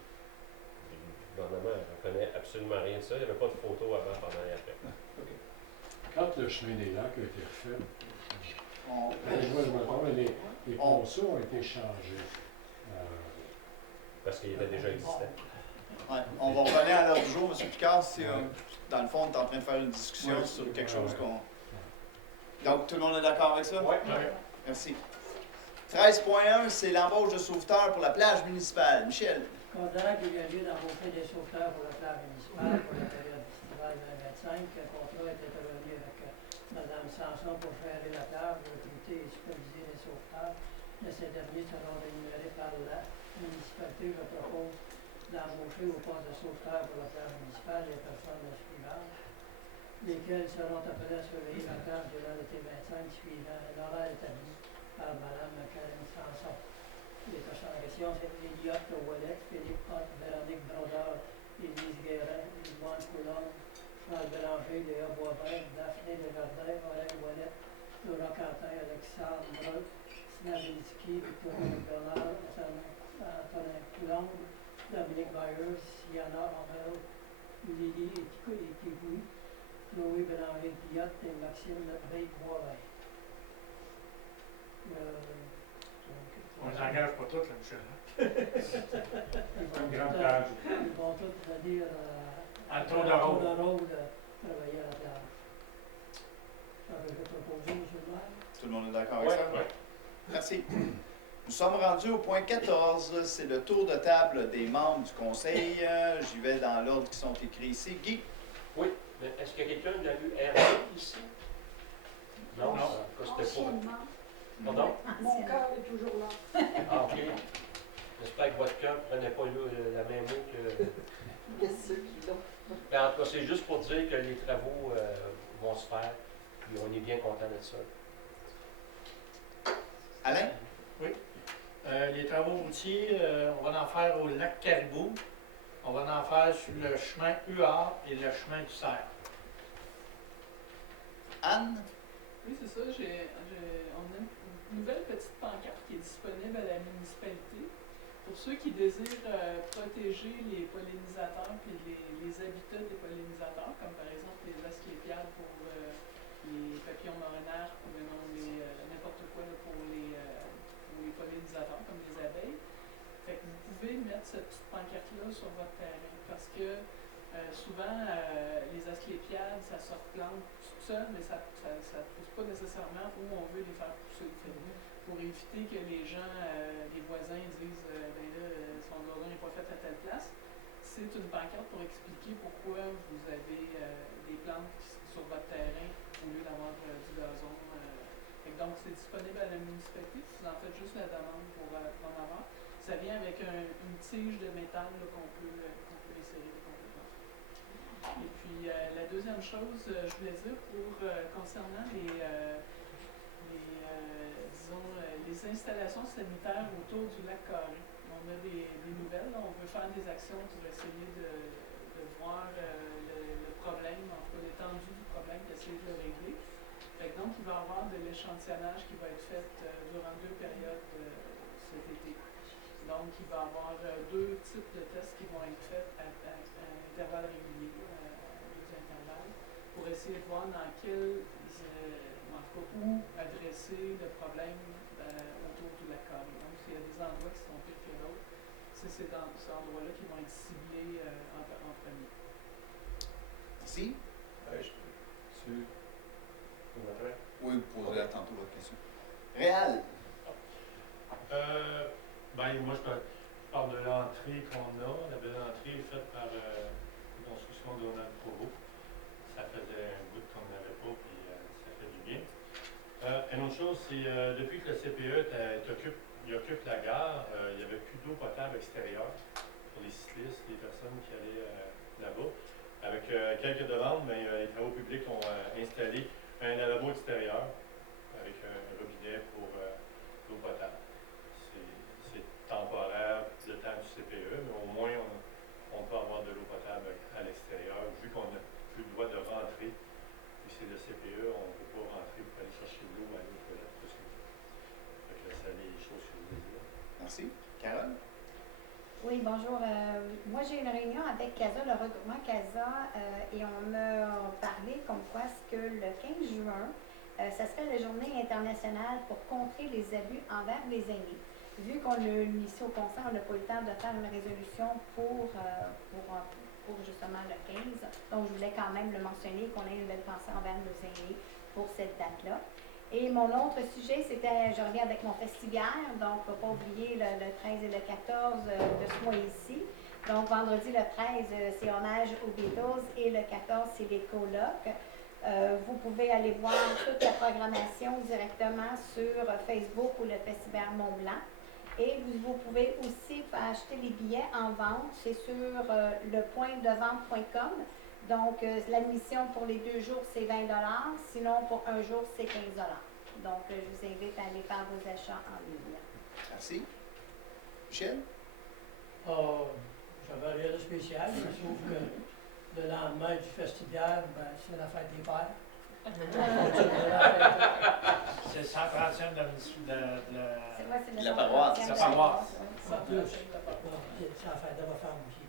gouvernement ne connaît absolument rien de ça. Il n'y avait pas de photos avant, pendant et après. Quand le chemin des lacs a été refait, On- je me trompe, mais les ponceaux ont été changés. Parce qu'il était déjà existant. Ouais, on va revenir à l'ordre du jour, M. Picard. Si, dans le fond, on est en train de faire une discussion Ouais. sur quelque chose qu'on. Donc, tout le monde est d'accord avec ça? Oui. Merci. 13.1, c'est l'embauche de sauveteurs pour la plage municipale. Michel. Considérant qu'il y a lieu d'embaucher des sauveteurs pour la plage municipale pour la période estivale 2025, le contrat est intervenu avec Mme Sanson pour gérer la plage, recruter et superviser les sauveteurs. Et ces derniers seront rémunérés par la municipalité. Je propose d'embaucher au poste de sauveteur pour la plage municipale les personnes suivantes, lesquelles seront appelées à surveiller la plage durant l'été 25 suivant l'horaire établi par Mme Karen Sanson. Les personnes en question, c'est Elliott Ouellet, Philippe Hott, Véronique Brodeur, Élise Guérin, Yvonne Coulombe, Charles Bélanger, Léa Boisvert, Daphné Desjardins, Aurélie Ouellet, Laura Quentin, Alexandre Snavinski, Victorine Bernard, Antonin Coulombe, Dominique Byers, Siana Hamel, Lily Etigoui, Chloé Bélanger-Guillotte et Maxime Veil-Boivet. On les engage pas toutes, là, Michel. Ils vont tous venir à tour de rôle travailler à la plage. Ça veut dire proposer, M. le maire? Tout le monde est d'accord avec ça? Ouais. Merci. Nous sommes rendus au point 14. C'est le tour de table des membres du conseil. J'y vais dans l'ordre qui sont écrits ici. Guy. Oui, mais est-ce qu'il y a quelqu'un de la URL ici? Non, c'était pas. Anciennement. Pardon? Mon cœur est toujours là. Ah, ok. J'espère que votre cœur ne prenait pas la même eau que. Qu'est-ce qu'ils ont? Mais en tout cas, c'est juste pour dire que les travaux vont se faire, puis on est bien content de ça. Alain? Oui. Les travaux routiers, on va en faire au lac Caribou. On va en faire sur le chemin UA et le chemin du Cerf. Anne? Oui, c'est ça. On a une nouvelle petite pancarte qui est disponible à la municipalité. Pour ceux qui désirent protéger les pollinisateurs et les habitats des pollinisateurs, comme par exemple les asclépiades pour les papillons morenaires, ou n'importe quoi là, pour les pollinisateurs, comme les abeilles. Fait que vous pouvez mettre cette petite pancarte-là sur votre terrain parce que souvent, les asclépiades, ça se replante tout seul, mais ça ne pousse pas nécessairement où on veut les faire pousser. Pour éviter que les gens, les voisins disent ben là, son gazon n'est pas fait à telle place, c'est une pancarte pour expliquer pourquoi vous avez des plantes sur votre terrain au lieu d'avoir du gazon. Donc, c'est disponible à la municipalité. Vous en faites juste la demande pour en avoir. Ça vient avec une tige de métal qu'on peut insérer complètement. Et puis, la deuxième chose, je voulais dire, concernant les installations sanitaires autour du lac Carré. On a des nouvelles, là. On veut faire des actions pour essayer de voir le problème, en tout cas l'étendue du problème, d'essayer de le régler. Donc, il va y avoir de l'échantillonnage qui va être fait durant 2 périodes cet été. Donc, il va y avoir 2 types de tests qui vont être faits à intervalles réguliers, pour essayer de voir dans quel, où adresser le problème autour du lac Carré. Donc, il y a des endroits qui sont pires que d'autres. C'est dans ces endroits-là qui vont être ciblés en premier. Merci. Oui, vous poserez tantôt votre question. Réal. Moi, je parle de l'entrée qu'on a. La belle entrée est faite par la construction de Donald Provo. Ça faisait un bout qu'on n'avait pas, puis ça fait du bien. Une autre chose, c'est depuis que le CPE occupe la gare, il n'y avait plus d'eau potable extérieure pour les cyclistes, les personnes qui allaient là-bas. Avec quelques demandes, mais les travaux publics ont installé un lavabo extérieur avec un robinet pour l'eau potable. C'est temporaire le temps du CPE, mais au moins on peut avoir de l'eau potable à l'extérieur, vu qu'on n'a plus le droit de rentrer. Puis c'est le CPE, on ne peut pas rentrer pour aller chercher de l'eau à l'eau toilette. Ça les choses que je voulais dire. Merci. Carole? Oui, bonjour. moi, j'ai eu une réunion avec CASA, le regroupement CASA, et on m'a parlé comme quoi ce que le 15 juin, ça serait la journée internationale pour contrer les abus envers les aînés. Vu qu'on a mis ça au conseil, on n'a pas eu le temps de faire une résolution pour justement le 15. Donc, je voulais quand même le mentionner, qu'on ait une belle pensée envers nos aînés pour cette date-là. Et mon autre sujet, c'était, je reviens avec mon festiviaire, donc il ne faut pas oublier le 13 et le 14 de ce mois-ci. Donc vendredi le 13, c'est hommage aux Beatles et le 14, c'est les colloques. Vous pouvez aller voir toute la programmation directement sur Facebook ou le Festival Mont-Blanc. Et vous pouvez aussi acheter les billets en vente, c'est sur lepointdevente.com. Donc, l'admission pour les 2 jours, c'est 20 $. Sinon, pour un jour, c'est 15 $. Donc, je vous invite à aller faire vos achats en ligne. Merci. Michel? J'avais rien de spécial, sauf que le lendemain du festival, ben, c'est la fête des pères. C'est sans pratique de la paroisse. La paroisse. En plus, c'est la fête de ma femme aussi.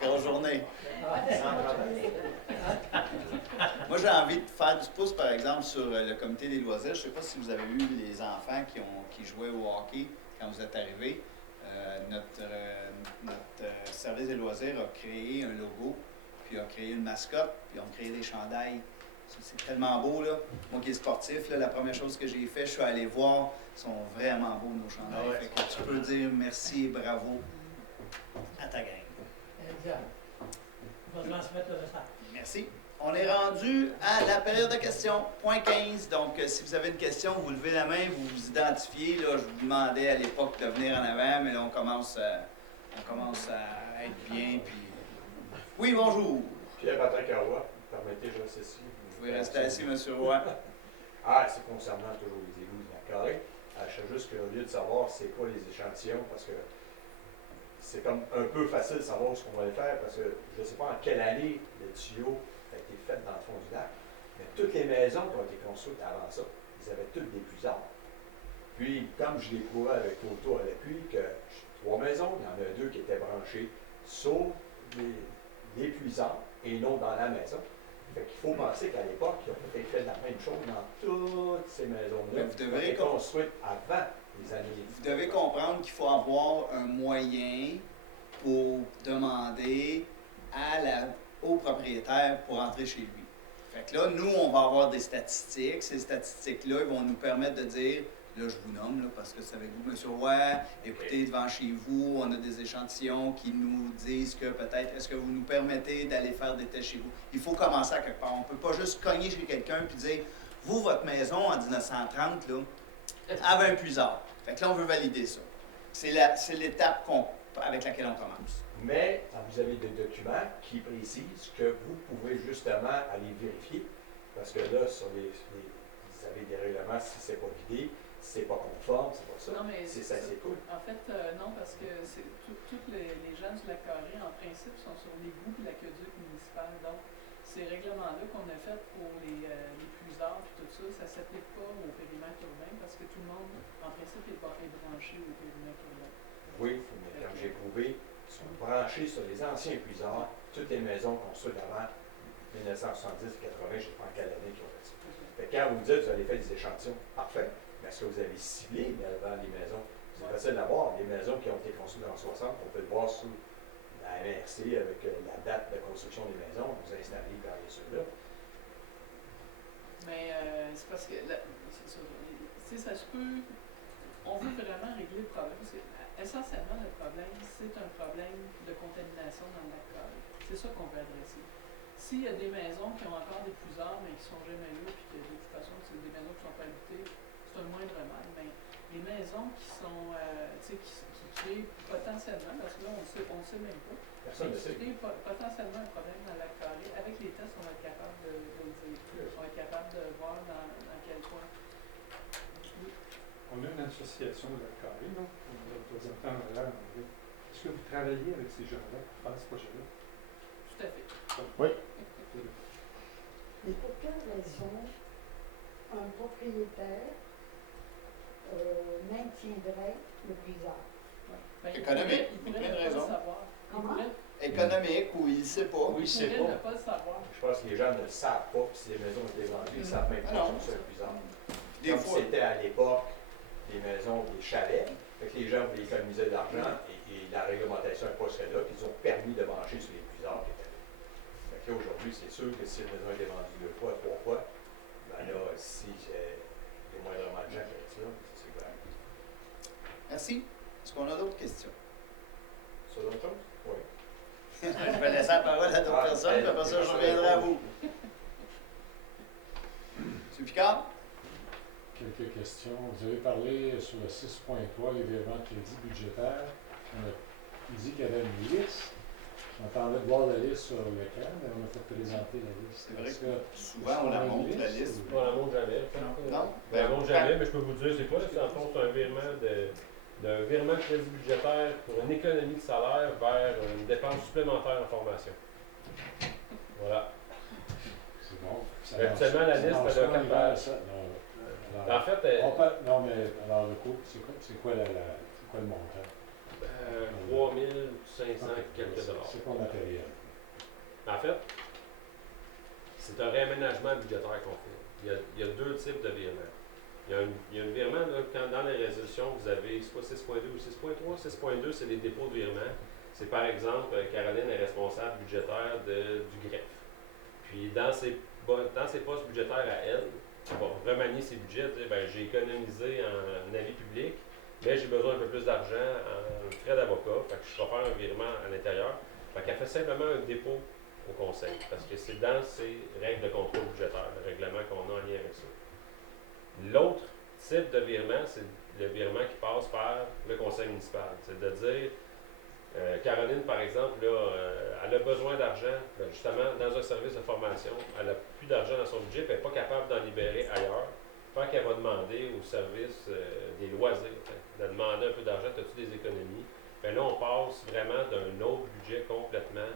Bonne journée. Moi, j'ai envie de faire du pouce, par exemple, sur le comité des loisirs. Je ne sais pas si vous avez eu les enfants qui jouaient au hockey quand vous êtes arrivés. Notre service des loisirs a créé un logo, puis a créé une mascotte, puis on a créé des chandails. C'est tellement beau, là. Moi qui est sportif, là, la première chose que j'ai fait, je suis allé voir, ils sont vraiment beaux, nos chandails. Ah ouais. Fait que tu peux dire merci et bravo à ta gang. Exact. On va transmettre le message. Merci. On est rendu à la période de questions, point 15. Donc, si vous avez une question, vous levez la main, vous vous identifiez. Là, je vous demandais à l'époque de venir en avant, mais là, on commence à être bien. Puis... Oui, bonjour. Pierre-Patrick Roy, permettez, je reste ici. Vous pouvez rester assis, M. Roy. C'est concernant toujours les égouts de la carré. Je suis juste curieux de savoir c'est quoi les échantillons, parce que c'est comme un peu facile de savoir ce qu'on va le faire, parce que je ne sais pas en quelle année le tuyau a été fait dans le fond du lac, mais toutes les maisons qui ont été construites avant ça, ils avaient toutes des puisards. Puis, comme je l'ai prouvé avec Toto à l'appui, que 3 maisons, il y en a 2 qui étaient branchées sur les puisards et non dans la maison. Fait qu'il faut penser qu'à l'époque, ils ont peut-être fait la même chose dans toutes ces maisons-là. Vous devrez construites avant les années. Vous devez comprendre qu'il faut avoir un moyen pour demander au propriétaire pour entrer chez lui. Fait que là, nous, on va avoir des statistiques. Ces statistiques-là, ils vont nous permettre de dire, là, je vous nomme, là, parce que c'est avec vous, M. Roy, écoutez, devant chez vous, on a des échantillons qui nous disent que peut-être, est-ce que vous nous permettez d'aller faire des tests chez vous? Il faut commencer à quelque part. On ne peut pas juste cogner chez quelqu'un et dire, vous, votre maison, en 1930, là, avait un puisard. Fait que là, on veut valider ça. C'est l'étape avec laquelle on commence. Mais vous avez des documents qui précisent que vous pouvez justement aller vérifier, parce que là, vous avez des règlements, si c'est pas vidé, si c'est pas conforme, c'est pas ça. Non, mais c'est cool. En fait, non, parce que tous les gens du lac Carré, en principe, sont sur l'égout de l'aqueduc municipal. Donc, ces règlements-là qu'on a faits pour les puisards et tout ça, ça ne s'applique pas au périmètre urbain parce que tout le monde, en principe, est branché au périmètre urbain. Oui, mais comme j'ai prouvé, ils sont branchés sur les anciens puisards, toutes les maisons construites avant 1970-80, je ne sais pas en quelle année qu'ils ont fait ça. Fait que quand vous dites que vous allez faire des échantillons, parfait, mais est-ce que vous avez ciblé devant les maisons? C'est facile d'avoir. Les maisons qui ont été construites en 60, on peut le voir sous la MRC avec la date de construction des maisons, vous installez par ceux-là. Mais c'est parce que, ça se peut, on veut vraiment régler le problème. Parce que, essentiellement, le problème, c'est un problème de contamination dans le lac Carré. C'est ça qu'on veut adresser. S'il y a des maisons qui ont encore des puisards, mais qui sont jamais là, puis que de toute façon, c'est des maisons qui ne sont pas habitées, c'est un moindre mal. Mais les maisons qui sont, qui créent potentiellement, parce que là, on ne sait même pas, Personne ne sait. Qui créent potentiellement un problème dans le lac Carré. Avec les tests, on va être capable de le dire. On va être capable de voir dans quel point. Oui. On a une association de la Carré, non? On a un représentant en l'air. Est-ce que vous travaillez avec ces gens-là pour faire ce projet-là? Tout à fait. Oui. Mais pour quelle raison un propriétaire maintiendrait le puisard? Ben, Économique. il pourrait Bien ne pas raison. le savoir. Il Comment? pourrait- Économique, ou il ne sait pas. Oui, il c'est pourrait pas. ne pas le savoir. Je pense que les gens ne le savent pas, puis si les maisons ont été vendues, ils ne savent même Ah pas non. qu'ils sont épuisantes. Des Comme fois. c'était à l'époque des maisons, des chalets, fait que les gens voulaient économiser de l'argent et la réglementation n'est pas celle-là, puis ils ont permis de marcher sur les puisards qui étaient là. Fait que là, aujourd'hui, c'est sûr que si une maison a été vendue 2 fois, 3 fois, ben là, si il y a moindrement de gens qui restent là, c'est clair. Merci. Est-ce qu'on a d'autres questions? Sur d'autres choses? Oui. Je vais laisser la parole à d'autres personnes, puis après ça, je reviendrai à vous. M. Picard? Quelques questions. Vous avez parlé sur le 6.3, les virements de crédit budgétaire. Il dit qu'il y avait une liste. On attendait de voir la liste sur l'écran, mais on a fait présenter la liste. C'est vrai Est-ce que souvent, on la montre, la liste. ou- On la montre jamais. Non? Ben, on la montre jamais, mais je peux vous dire, c'est quoi? C'est en fond, c'est un virement d'un virement de crédit budgétaire pour une économie de salaire vers une dépense supplémentaire en formation. Voilà. C'est bon. Ça Actuellement, la marche- liste, ça marche elle a pas en quatre hiver, pages. ça? Non. En fait, Non, mais alors le coût, c'est quoi le montant? 3500 quelques dollars. C'est quoi le matériel? En fait, c'est un réaménagement budgétaire qu'on fait. Il y a deux types de virements. Il y a un virement, là, quand dans les résolutions, vous avez soit 6.2 ou 6.3. 6.2, c'est les dépôts de virement. C'est par exemple, Caroline est responsable budgétaire du greffe. Puis dans ses postes budgétaires à elle, elle va remanier ses budgets, dire ben, j'ai économisé en avis public, mais j'ai besoin un peu plus d'argent en frais d'avocat, fait que je vais faire un virement à l'intérieur. Fait qu'elle fait simplement un dépôt au conseil, parce que c'est dans ses règles de contrôle budgétaire, le règlement qu'on a en lien avec ça. L'autre type de virement, c'est le virement qui passe par le conseil municipal. C'est de dire, Caroline, par exemple, là, elle a besoin d'argent, ben, justement, dans un service de formation, elle n'a plus d'argent dans son budget, puis elle n'est pas capable d'en libérer ailleurs. Fait qu'elle va demander au service des loisirs, de demander un peu d'argent, as-tu des économies? Ben là, on passe vraiment d'un autre budget complètement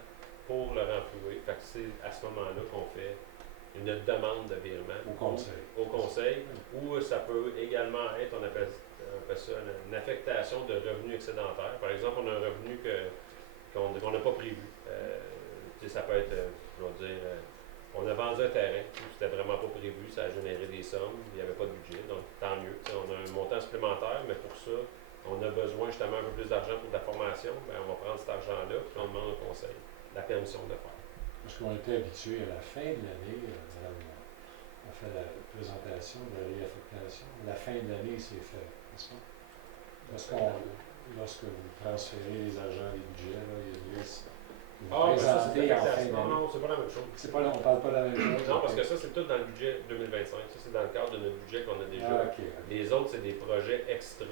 pour le renflouer. Fait que c'est à ce moment-là qu'on fait une demande de virement au conseil, ou ça peut également être, on appelle ça une affectation de revenus excédentaires. Par exemple, on a un revenu qu'on n'a pas prévu. Ça peut être, je vais dire, on a vendu un terrain, c'était vraiment pas prévu, ça a généré des sommes, il n'y avait pas de budget, donc tant mieux. On a un montant supplémentaire, mais pour ça, on a besoin justement un peu plus d'argent pour de la formation, ben, on va prendre cet argent-là, puis on demande au conseil la permission de le faire. Parce qu'on était habitué à la fin de l'année, on fait la présentation de la réaffectation. À la fin de l'année, c'est fait, n'est-ce pas? Lorsque vous transférez les agents des budgets, là, il y a une liste. Ah, mais ça, Présentée c'est en fin l'affectation. d'année. Non, c'est pas la même chose. C'est pas là, on parle pas de la même chose. Non, parce que ça, c'est tout dans le budget 2025. Ça, c'est dans le cadre de notre budget qu'on a déjà. Ah, ok. Les autres, c'est des projets extra,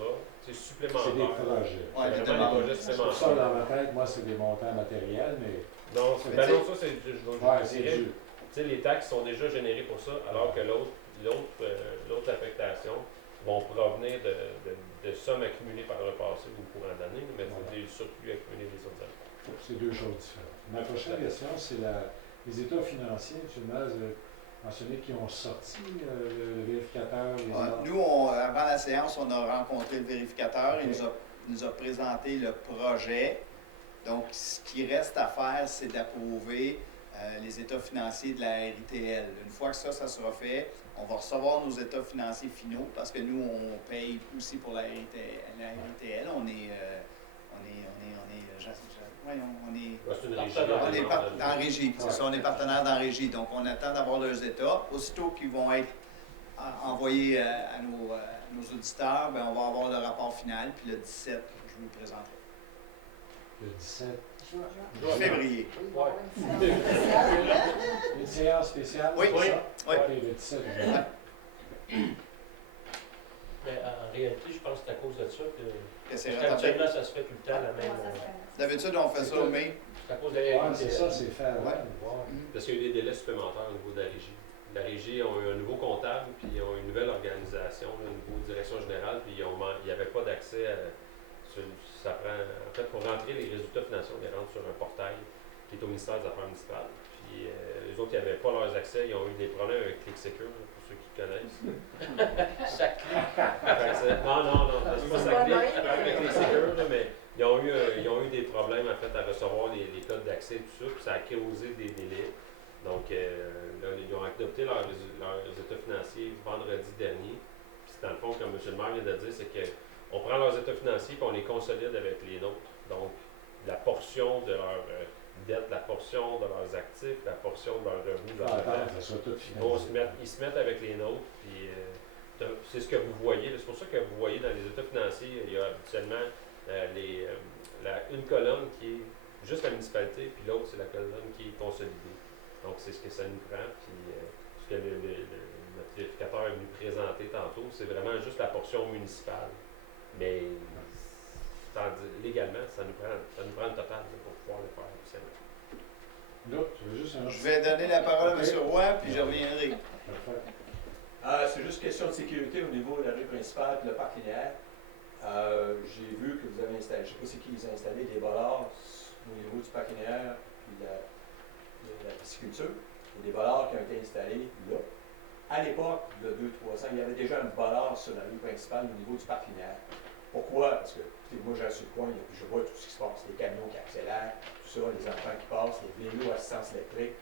c'est supplémentaires. C'est des projets. Ouais, C'est des vraiment demandes. des projets Pour ça, supplémentaires. dans ma tête, moi, c'est des montants matériels, mais Non, Mais ben tu non, ça, c'est je ouais, c'est dirais, du. tu sais, les taxes sont déjà générées pour ça, alors que l'autre affectation vont provenir de sommes accumulées par le passé ou au courant d'année, mais c'est des surplus accumulés des autres années. C'est deux choses différentes. Ma prochaine question, c'est les états financiers. M. Maz a mentionné qu'ils ont sorti le vérificateur. Nous, avant la séance, on a rencontré le vérificateur. Il nous a présenté le projet. Donc, ce qui reste à faire, c'est d'approuver les états financiers de la RITL. Une fois que ça sera fait, on va recevoir nos états financiers finaux parce que nous, on paye aussi pour la RITL. On est dans régie. C'est ça, on est partenaire dans régie. Donc, on attend d'avoir leurs états. Aussitôt qu'ils vont être envoyés à nos auditeurs, ben, on va avoir le rapport final. Puis le 17, je vous le présenterai. Le 17 février. Une séance spéciale? Oui. C'est ça? Oui. OK, le 17 juin. Mais en réalité, je pense que c'est à cause de ça que c'est actuellement, ça se fait tout le temps la même. D'habitude, on fait ça, mais. C'est à cause de la Ouais, c'est ça, c'est fait avant. Parce qu'il y a eu des délais supplémentaires au niveau de la régie. La régie ont eu un nouveau comptable, puis ils ont une nouvelle organisation, une nouvelle direction générale, puis il n'y avait pas d'accès à. Ça prend, en fait, pour rentrer les résultats financiers, on les rentre sur un portail qui est au ministère des Affaires municipales. Puis les autres, ils n'avaient pas leurs accès, ils ont eu des problèmes avec ClickSecure, pour ceux qui connaissent. Ça clique. Non, c'est pas ça clique avec ClickSecure, mais Ils ont eu des problèmes en fait à recevoir les codes d'accès et tout ça, puis ça a causé des délais. Donc, là, ils ont adopté leurs états financiers vendredi dernier. Puis, dans le fond, comme M. le maire vient de dire, c'est qu'on prend leurs états financiers et on les consolide avec les nôtres. Donc, la portion de leur dette, la portion de leurs actifs, la portion de leurs revenus, de leurs dettes, ils se mettent avec les nôtres. Puis, c'est ce que vous voyez. C'est pour ça que vous voyez dans les états financiers, il y a habituellement une colonne qui est juste la municipalité, puis l'autre, c'est la colonne qui est consolidée. Donc, c'est ce que ça nous prend. Puis, ce que notre vérificateur est venu présenter tantôt, c'est vraiment juste la portion municipale. Mais, légalement, ça nous prend le total pour pouvoir le faire officiellement. Je vais donner la parole à M. Roy, puis je reviendrai. C'est juste question de sécurité au niveau de la rue principale et le parc linéaire. J'ai vu que vous avez installé, je ne sais pas c'est qui les a installés, des bollards au niveau du parc linéaire puis de la pisciculture. Il y a des bollards qui ont été installés là. À l'époque, il y a 2-3 ans, il y avait déjà un bollard sur la rue principale au niveau du parc linéaire. Pourquoi? Parce que moi, j'ai sur le coin, je vois tout ce qui se passe, les camions qui accélèrent, tout ça, les enfants qui passent, les vélos à assistance électrique,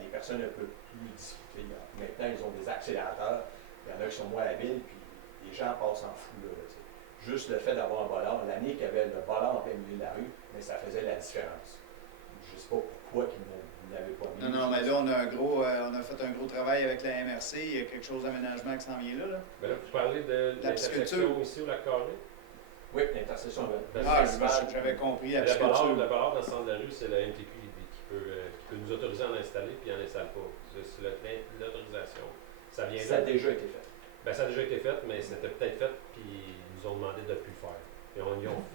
les personnes un peu plus difficiles. Maintenant, ils ont des accélérateurs, il y en a qui sont moins habiles, puis les gens passent en fou là. Juste le fait d'avoir un bollard, l'année qu'il y avait le bollard en plein milieu de la rue, mais ça faisait la différence. Je ne sais pas pourquoi ils ne l'avaient pas mis. Non, mais là, on a fait un gros travail avec la MRC, il y a quelque chose d'aménagement qui s'en vient là. Ben là, vous parlez de l'intersection ici au Lac-Carré? Oui, l'intersection. J'avais compris la pisciculture. Le bollard dans le centre de la rue, c'est la MTQ qui peut nous autoriser à en installer, puis il n'en installe pas. C'est l'autorisation. Ça vient a déjà été fait. Ben, ça a déjà été fait, mais c'était peut-être fait, puis ils nous ont demandé de ne plus le faire.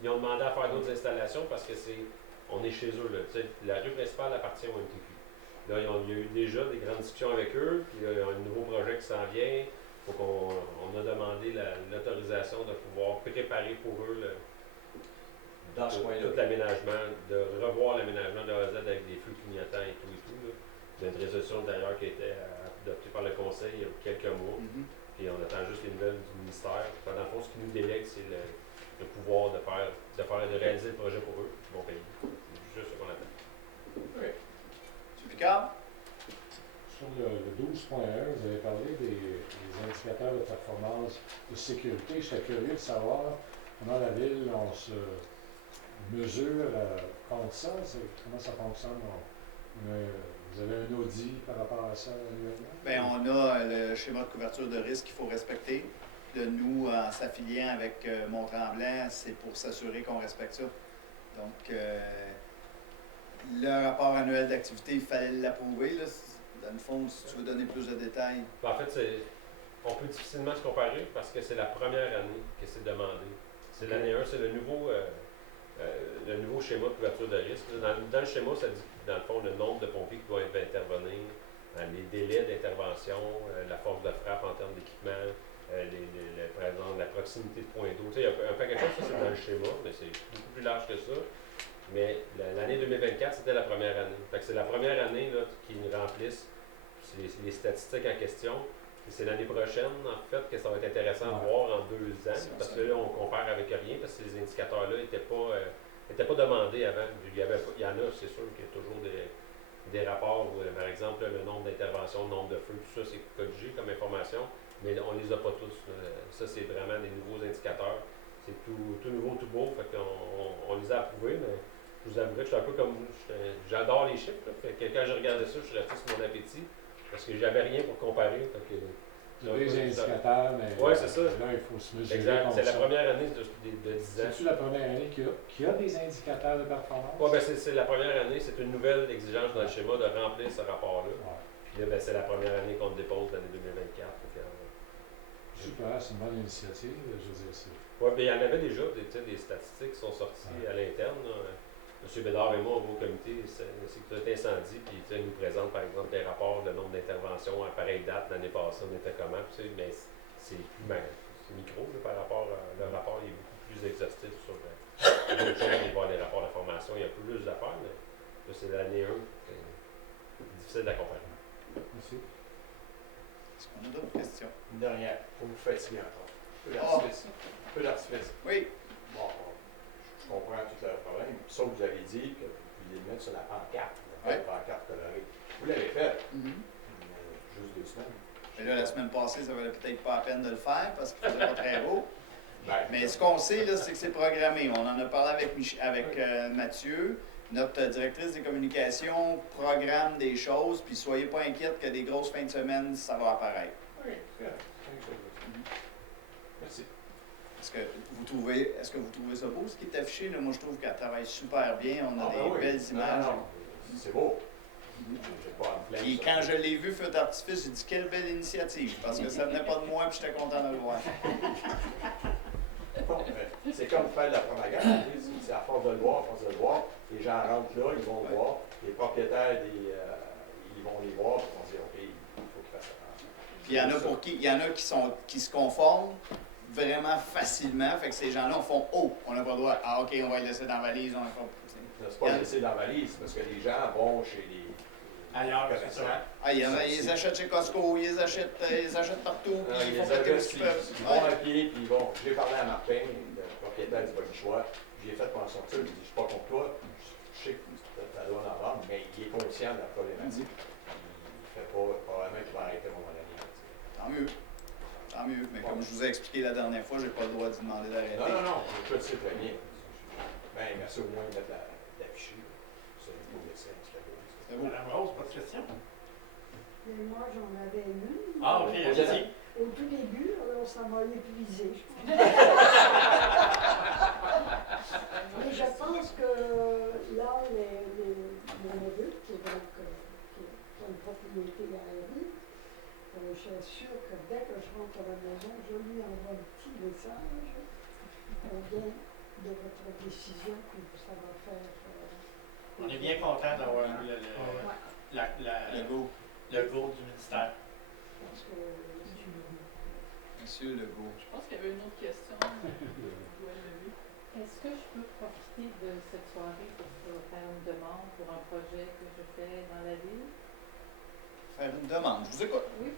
Ils ont demandé à faire d'autres installations parce que on est chez eux. Là. La rue principale appartient au MTQ. Là, il y a eu déjà des grandes discussions avec eux, puis là, il y a un nouveau projet qui s'en vient. On a demandé l'autorisation de pouvoir préparer pour eux tout l'aménagement, de revoir l'aménagement de A à Z avec des feux clignotants et tout. Là. Il y a une résolution d'ailleurs qui a été adoptée par le Conseil il y a quelques mois. Puis on attend juste les nouvelles du ministère. Dans le fond, ce qui nous délègue, c'est le pouvoir de réaliser le projet pour eux. Ils vont payer. C'est juste ce qu'on attend. Oui. M. Picard? Sur le 12.1, vous avez parlé des indicateurs de performance de sécurité. Je serais curieux de savoir comment la ville, on se mesure contre ça. Comment ça fonctionne? Vous avez un audit par rapport à ça annuellement? Bien, on a le schéma de couverture de risque qu'il faut respecter. De nous, en s'affiliant avec Mont-Tremblant, c'est pour s'assurer qu'on respecte ça. Donc, le rapport annuel d'activité, il fallait l'approuver. Dans le fond, si tu veux donner plus de détails. En fait, on peut difficilement se comparer parce que c'est la première année que c'est demandé. C'est l'année 1, c'est le nouveau schéma de couverture de risque. Dans le schéma, ça dit, dans le fond, le nombre de pompiers qui doivent intervenir, les délais d'intervention, la force de frappe en termes d'équipement, par exemple, la proximité de points d'eau. Il y a un paquet de choses, ça c'est dans le schéma, mais c'est beaucoup plus large que ça. Mais l'année 2024, c'était la première année. Fait que c'est la première année là, qui nous remplissent les statistiques en question. Et c'est l'année prochaine, en fait, que ça va être intéressant de voir en 2 ans. Parce que là, on compare avec rien, parce que ces indicateurs-là n'étaient pas demandés avant. Il y en a, c'est sûr qu'il y a toujours des rapports où, par exemple, le nombre d'interventions, le nombre de feux, tout ça, c'est codifié comme information, mais on les a pas tous. Ça, c'est vraiment des nouveaux indicateurs. C'est tout nouveau, tout beau, fait qu'on les a approuvés, mais je vous avouerai que je suis un peu comme vous. J'adore les chiffres. Là. Fait que quand je regardais ça, je suis resté sur mon appétit parce que j'avais rien pour comparer. Fait que, des indicateurs, mais ouais, c'est ça. Là, il faut se mesurer. Exact. C'est la première année de 10 ans. C'est-tu la première année qu'il y a des indicateurs de performance? Oui, ben c'est la première année. C'est une nouvelle exigence dans le schéma de remplir ce rapport-là. Ouais. Puis là, ben, c'est la première année qu'on le dépose l'année 2024. Super, c'est une bonne initiative, je veux dire. Oui, bien, il y en avait déjà des statistiques qui sont sorties à l'interne. M. Bédard et moi, au comité, c'est tout incendie, puis il nous présente, par exemple, les rapports, le nombre d'interventions à pareille date, l'année passée, on était comment, mais c'est micro par rapport le rapport, il est beaucoup plus exhaustif sur d'autres choses, il va y avoir les rapports d'information, il y a un peu plus d'affaires, mais là, c'est l'année 1, c'est difficile à comparer. Merci. Est-ce qu'on a d'autres questions? Une dernière, pour vous fatiguer encore. Peu d'artifice. Oui. Bon, je comprends tout le problème. Puis ça, vous avez dit que vous pouviez le mettre sur la pancarte, la pancarte colorée. Vous l'avez fait, juste 2 semaines. Et là, la semaine passée, ça valait peut-être pas la peine de le faire parce qu'il faisait pas très beau. Ben, Mais ce qu'on sait, là, c'est que c'est programmé. On en a parlé avec Mathieu. Notre directrice des communications programme des choses, puis soyez pas inquiète que des grosses fins de semaine, ça va apparaître. OK, merci. Est-ce que vous trouvez ça beau, ce qui est affiché? Là, moi, je trouve qu'elle travaille super bien. On a des belles images. Non, c'est beau. J'ai pas à me plaindre, Et ça. quand je l'ai vu, feu d'artifice, j'ai dit quelle belle initiative, parce que ça venait pas de moi, puis j'étais content de le voir. Bon, c'est comme faire de la propagande. C'est à force de le voir, les gens rentrent là, ils vont le voir. Les propriétaires, ils vont les voir, ils vont dire OK, il faut qu'ils fassent attention. Puis il y en a qui se conforment vraiment facilement. Fait que ces gens-là font on n'a pas le droit. Ah, OK, on va les laisser dans la valise. C'est pas laisser dans la valise, parce que les gens vont chez les. Ailleurs, c'est ça. Ah, ils achètent chez Costco, ils achètent partout. Puis Ils ils font les tout ce adressent, qu'ils ils peuvent. vont à pied, puis bon, j'ai parlé à Martin, le propriétaire du Body Choix. J'ai fait pour en sortir, il dit je suis pas contre toi, je sais que tu as le droit d'en vendre, mais il est conscient de la problématique. Il fait pas, probablement qu'il va arrêter à un moment donné. Tant mieux. Tant mieux. Mais comme je vous ai expliqué la dernière fois, j'ai pas le droit de demander d'arrêter. Non, je te sais très bien. Ben, merci au moins de mettre l'afficher. Ça, il faut laisser un petit peu. C'est beau. Madame Rose, pas de question? Mais moi, j'en avais une. Ah, ok, allez-y. Au tout début, alors ça m'a épuisé, je pense. Mais je pense que là, mon neveu, qui est donc qui a une propriété aérienne, je suis sûre que dès que je rentre à la maison, je lui envoie un petit message. On vient de votre décision, puis ça va faire. On est bien content d'avoir eu le go du ministère. Monsieur Legault. Je pense qu'il y avait une autre question. Est-ce que je peux profiter de cette soirée pour faire une demande pour un projet que je fais dans la ville? Faire une demande. Je vous écoute. Oui.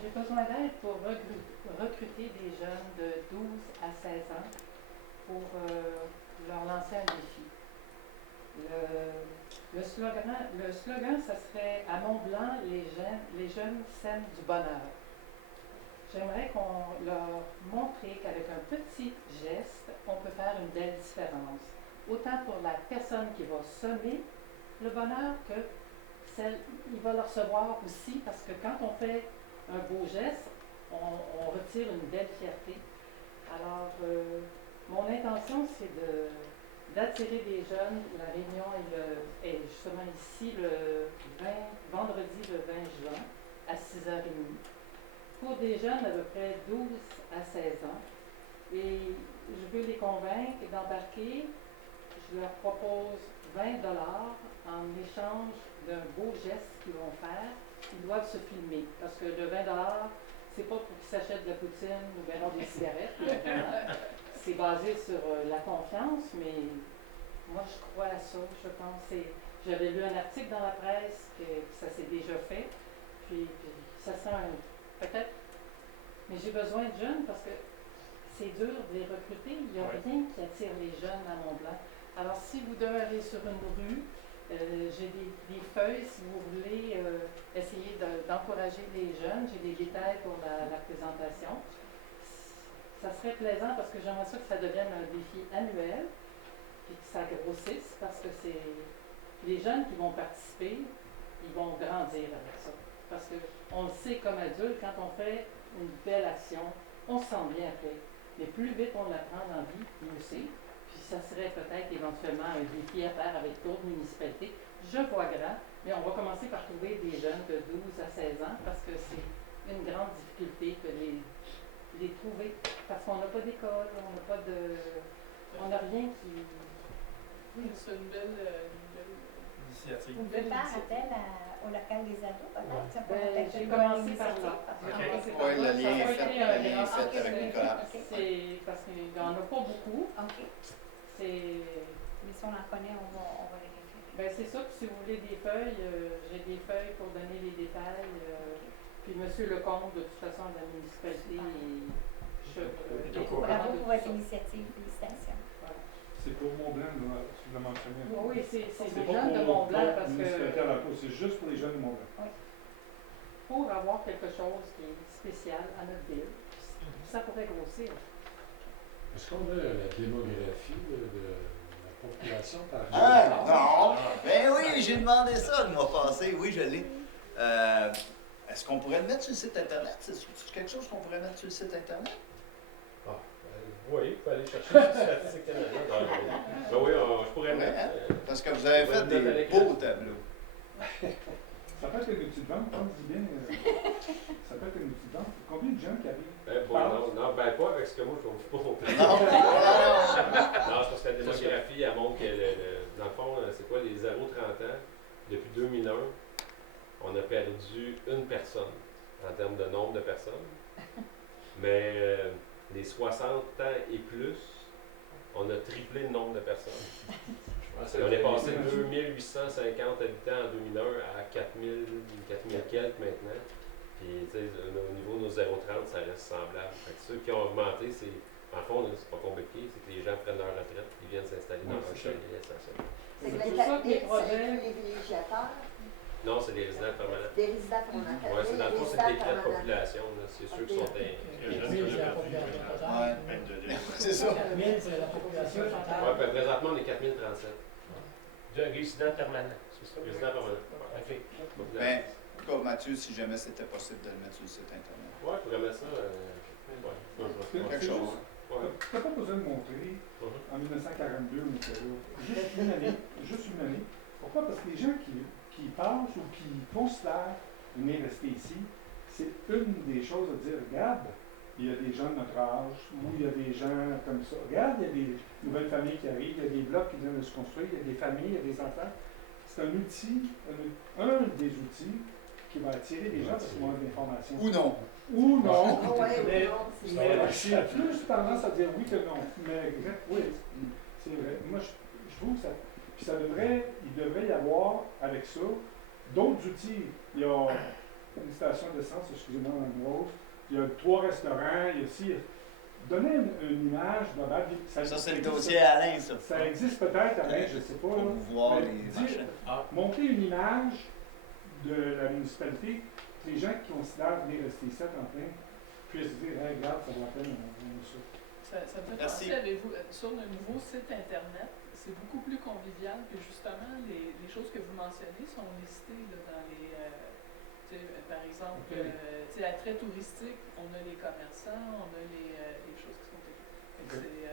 J'ai besoin d'aide pour recruter des jeunes de 12 à 16 ans pour leur lancer un défi. Le slogan, ça serait « À Mont-Blanc, les jeunes sèment du bonheur ». J'aimerais qu'on leur montre qu'avec un petit geste, on peut faire une belle différence. Autant pour la personne qui va semer le bonheur que celle qui va le recevoir aussi, parce que quand on fait un beau geste, on retire une belle fierté. Alors, mon intention, c'est d'attirer des jeunes. La réunion est justement ici vendredi le 20 juin à 6h30. Pour des jeunes à peu près 12 à 16 ans. Et je veux les convaincre d'embarquer. Je leur propose 20 $ en échange d'un beau geste qu'ils vont faire. Ils doivent se filmer parce que le 20 $, c'est pas pour qu'ils s'achètent de la poutine ou bien des cigarettes. C'est basé sur la confiance, mais moi je crois à ça. Je pense j'avais lu un article dans la presse que ça s'est déjà fait. Puis ça sent peut-être, mais j'ai besoin de jeunes parce que c'est dur de les recruter. Il n'y a rien qui attire les jeunes à Mont-Blanc. Alors, si vous devez aller sur une rue, j'ai des feuilles, si vous voulez essayer d'encourager les jeunes. J'ai des détails pour la présentation. Ça serait plaisant parce que j'aimerais ça que ça devienne un défi annuel et que ça grossisse parce que c'est les jeunes qui vont participer, ils vont grandir avec ça. Parce qu'on le sait comme adulte, quand on fait une belle action, on se sent bien après. Mais plus vite on l'apprend dans la vie, mieux c'est. Puis ça serait peut-être éventuellement un défi à faire avec d'autres municipalités. Je vois grand, mais on va commencer par trouver des jeunes de 12 à 16 ans parce que c'est une grande difficulté que les trouver. Parce qu'on n'a pas d'école, on n'a rien qui... Oui, c'est une belle initiative. Vous pouvez faire appel au local des ados, peut-être? Ça pourrait être J'ai une commencé bonne par initiative. là. Oui, le lien est fait avec Nicolas. C'est parce qu'il n'y en a pas beaucoup. OK. Mais si on en connaît, on va les référer. Ben c'est ça, puis si vous voulez des feuilles, j'ai des feuilles pour donner les détails. Puis M. Lecomte, de toute façon, de la municipalité, Bravo pour votre initiative. Félicitations. C'est pour Mont-Blanc, là, tu l'as mentionné. Oui, c'est les pas jeunes de pour Mont-Blanc la parce municipalité que à la peau, c'est juste pour les jeunes de Mont-Blanc. pour avoir quelque chose qui est spécial à notre ville, ça pourrait grossir. Est-ce qu'on a la démographie de la population par Ah, non! Ben oui, j'ai demandé ça le mois passé. Oui, je l'ai. Est-ce qu'on pourrait le mettre sur le site Internet? C'est quelque chose qu'on pourrait mettre sur le site Internet? Ah, oui, il faut aller chercher les statistiques Canada. Ben oui, je pourrais Ouais, mettre. hein? Parce que vous avez fait des beaux tableaux. Ça peut être une outil de vente, comme dit bien. Ça peut être une outil de vente. Combien de gens qui arrivent? Non, ben pas avec ce que moi je trouve pas. Non, Non, c'est parce que la démographie, elle montre que, dans le fond, c'est quoi, les 0-30 ans, depuis 2001, on a perdu une personne en termes de nombre de personnes. Mais les 60 ans et plus, on a triplé le nombre de personnes. On est passé de 2850 habitants en 2001 à 4000 quelques maintenant. Puis, tu sais, au niveau de nos 0,30, ça reste semblable. Fait que ceux qui ont augmenté, c'est, en fond, c'est pas compliqué, c'est que les gens prennent leur retraite et viennent s'installer dans leur chalet, essentiellement. C'est que C'est les pour ça que les 4000, projets- c'est les villégiateurs, Non, c'est des résidents permanents. des résidents permanents. Oui, c'est dans le fond, c'est des décrets de population, là. C'est ceux qui sont Oui, c'est la population totale. C'est ça. 4000, c'est la population Oui, totale. puis présentement, on est 4037. De résidents permanents, c'est ça? Résidents permanents. OK. Ben, en tout cas, Mathieu, si jamais c'était possible de le mettre sur le site Internet. Oui, il faudrait mettre ça. Quelque chose. Tu n'as pas besoin de montrer en 1942 on était là. Juste une année. Pourquoi? Parce que les gens qui passent ou qui considèrent venir rester ici, c'est une des choses à dire, regarde, il y a des gens de notre âge, ou il y a des gens comme ça. Regarde, il y a des nouvelles familles qui arrivent, il y a des blocs qui viennent de se construire, il y a des familles, il y a des enfants. C'est un outil, un des outils qui va attirer les gens parce qu'ils vont avoir de l'information. Ou non. Ou non. Ah ouais, Mais ou non, c'est j'ai plus tendance à dire oui que non. Mais oui, c'est vrai. Moi, je trouve que ça. Puis il devrait y avoir avec ça d'autres outils. Il y a une station d'essence, excusez-moi, en gros. Il y a 3 restaurants, il y a aussi. Donner une image globale. Ça, c'est le dossier à Alain, ça. Ça existe peut-être, Alain, je ne sais pas. Pour Là, voir mais les machins. monter une image de la municipalité, les gens qui considèrent venir rester ici à temps plein puissent dire hey, regarde, ça vaut la peine, on a ça. Ça me fait Merci. penser, avez-vous, sur le nouveau site Internet, c'est beaucoup plus convivial, puis justement, les choses que vous mentionnez sont listées là, dans les... par exemple, attrait touristique, on a les commerçants, on a les choses qui sont écrites.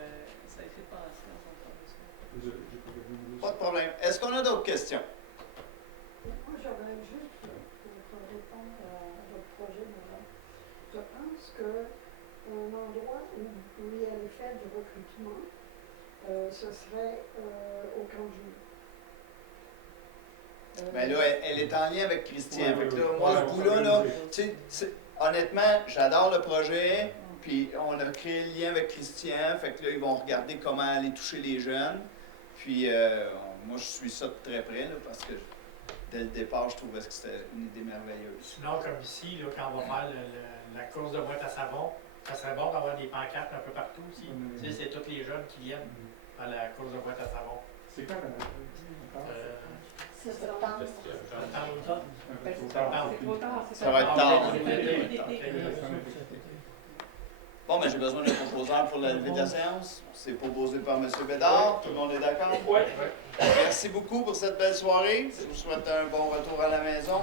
Ça a été pensé en fonction de ça. Pas de problème. Est-ce qu'on a d'autres questions? Moi, j'aurais juste pour répondre à votre projet, madame. Je pense qu'un endroit où vous pourriez aller faire du recrutement, ce serait au Camp Jules. Ben là, elle est en lien avec Christian. Ouais, Fait que là, ouais, moi, ouais, ce on bout-là, s'organise. honnêtement, j'adore le projet. Puis on a créé le lien avec Christian. Fait que là, ils vont regarder comment aller toucher les jeunes. Puis moi, je suis ça de très près, là, parce que dès le départ, je trouvais que c'était une idée merveilleuse. Sinon, comme ici, là, quand on va faire la course de boîte à savon, ça serait bon d'avoir des pancartes un peu partout aussi. Tu sais, c'est tous les jeunes qui viennent à la course de boîte à savon. C'est quand même. C'est septembre. Ça va être tard. Bon, mais j'ai besoin d'un proposeur pour la levée de la séance. C'est proposé par M. Bédard. Tout le monde est d'accord? Oui. Merci beaucoup pour cette belle soirée. Je vous souhaite un bon retour à la maison.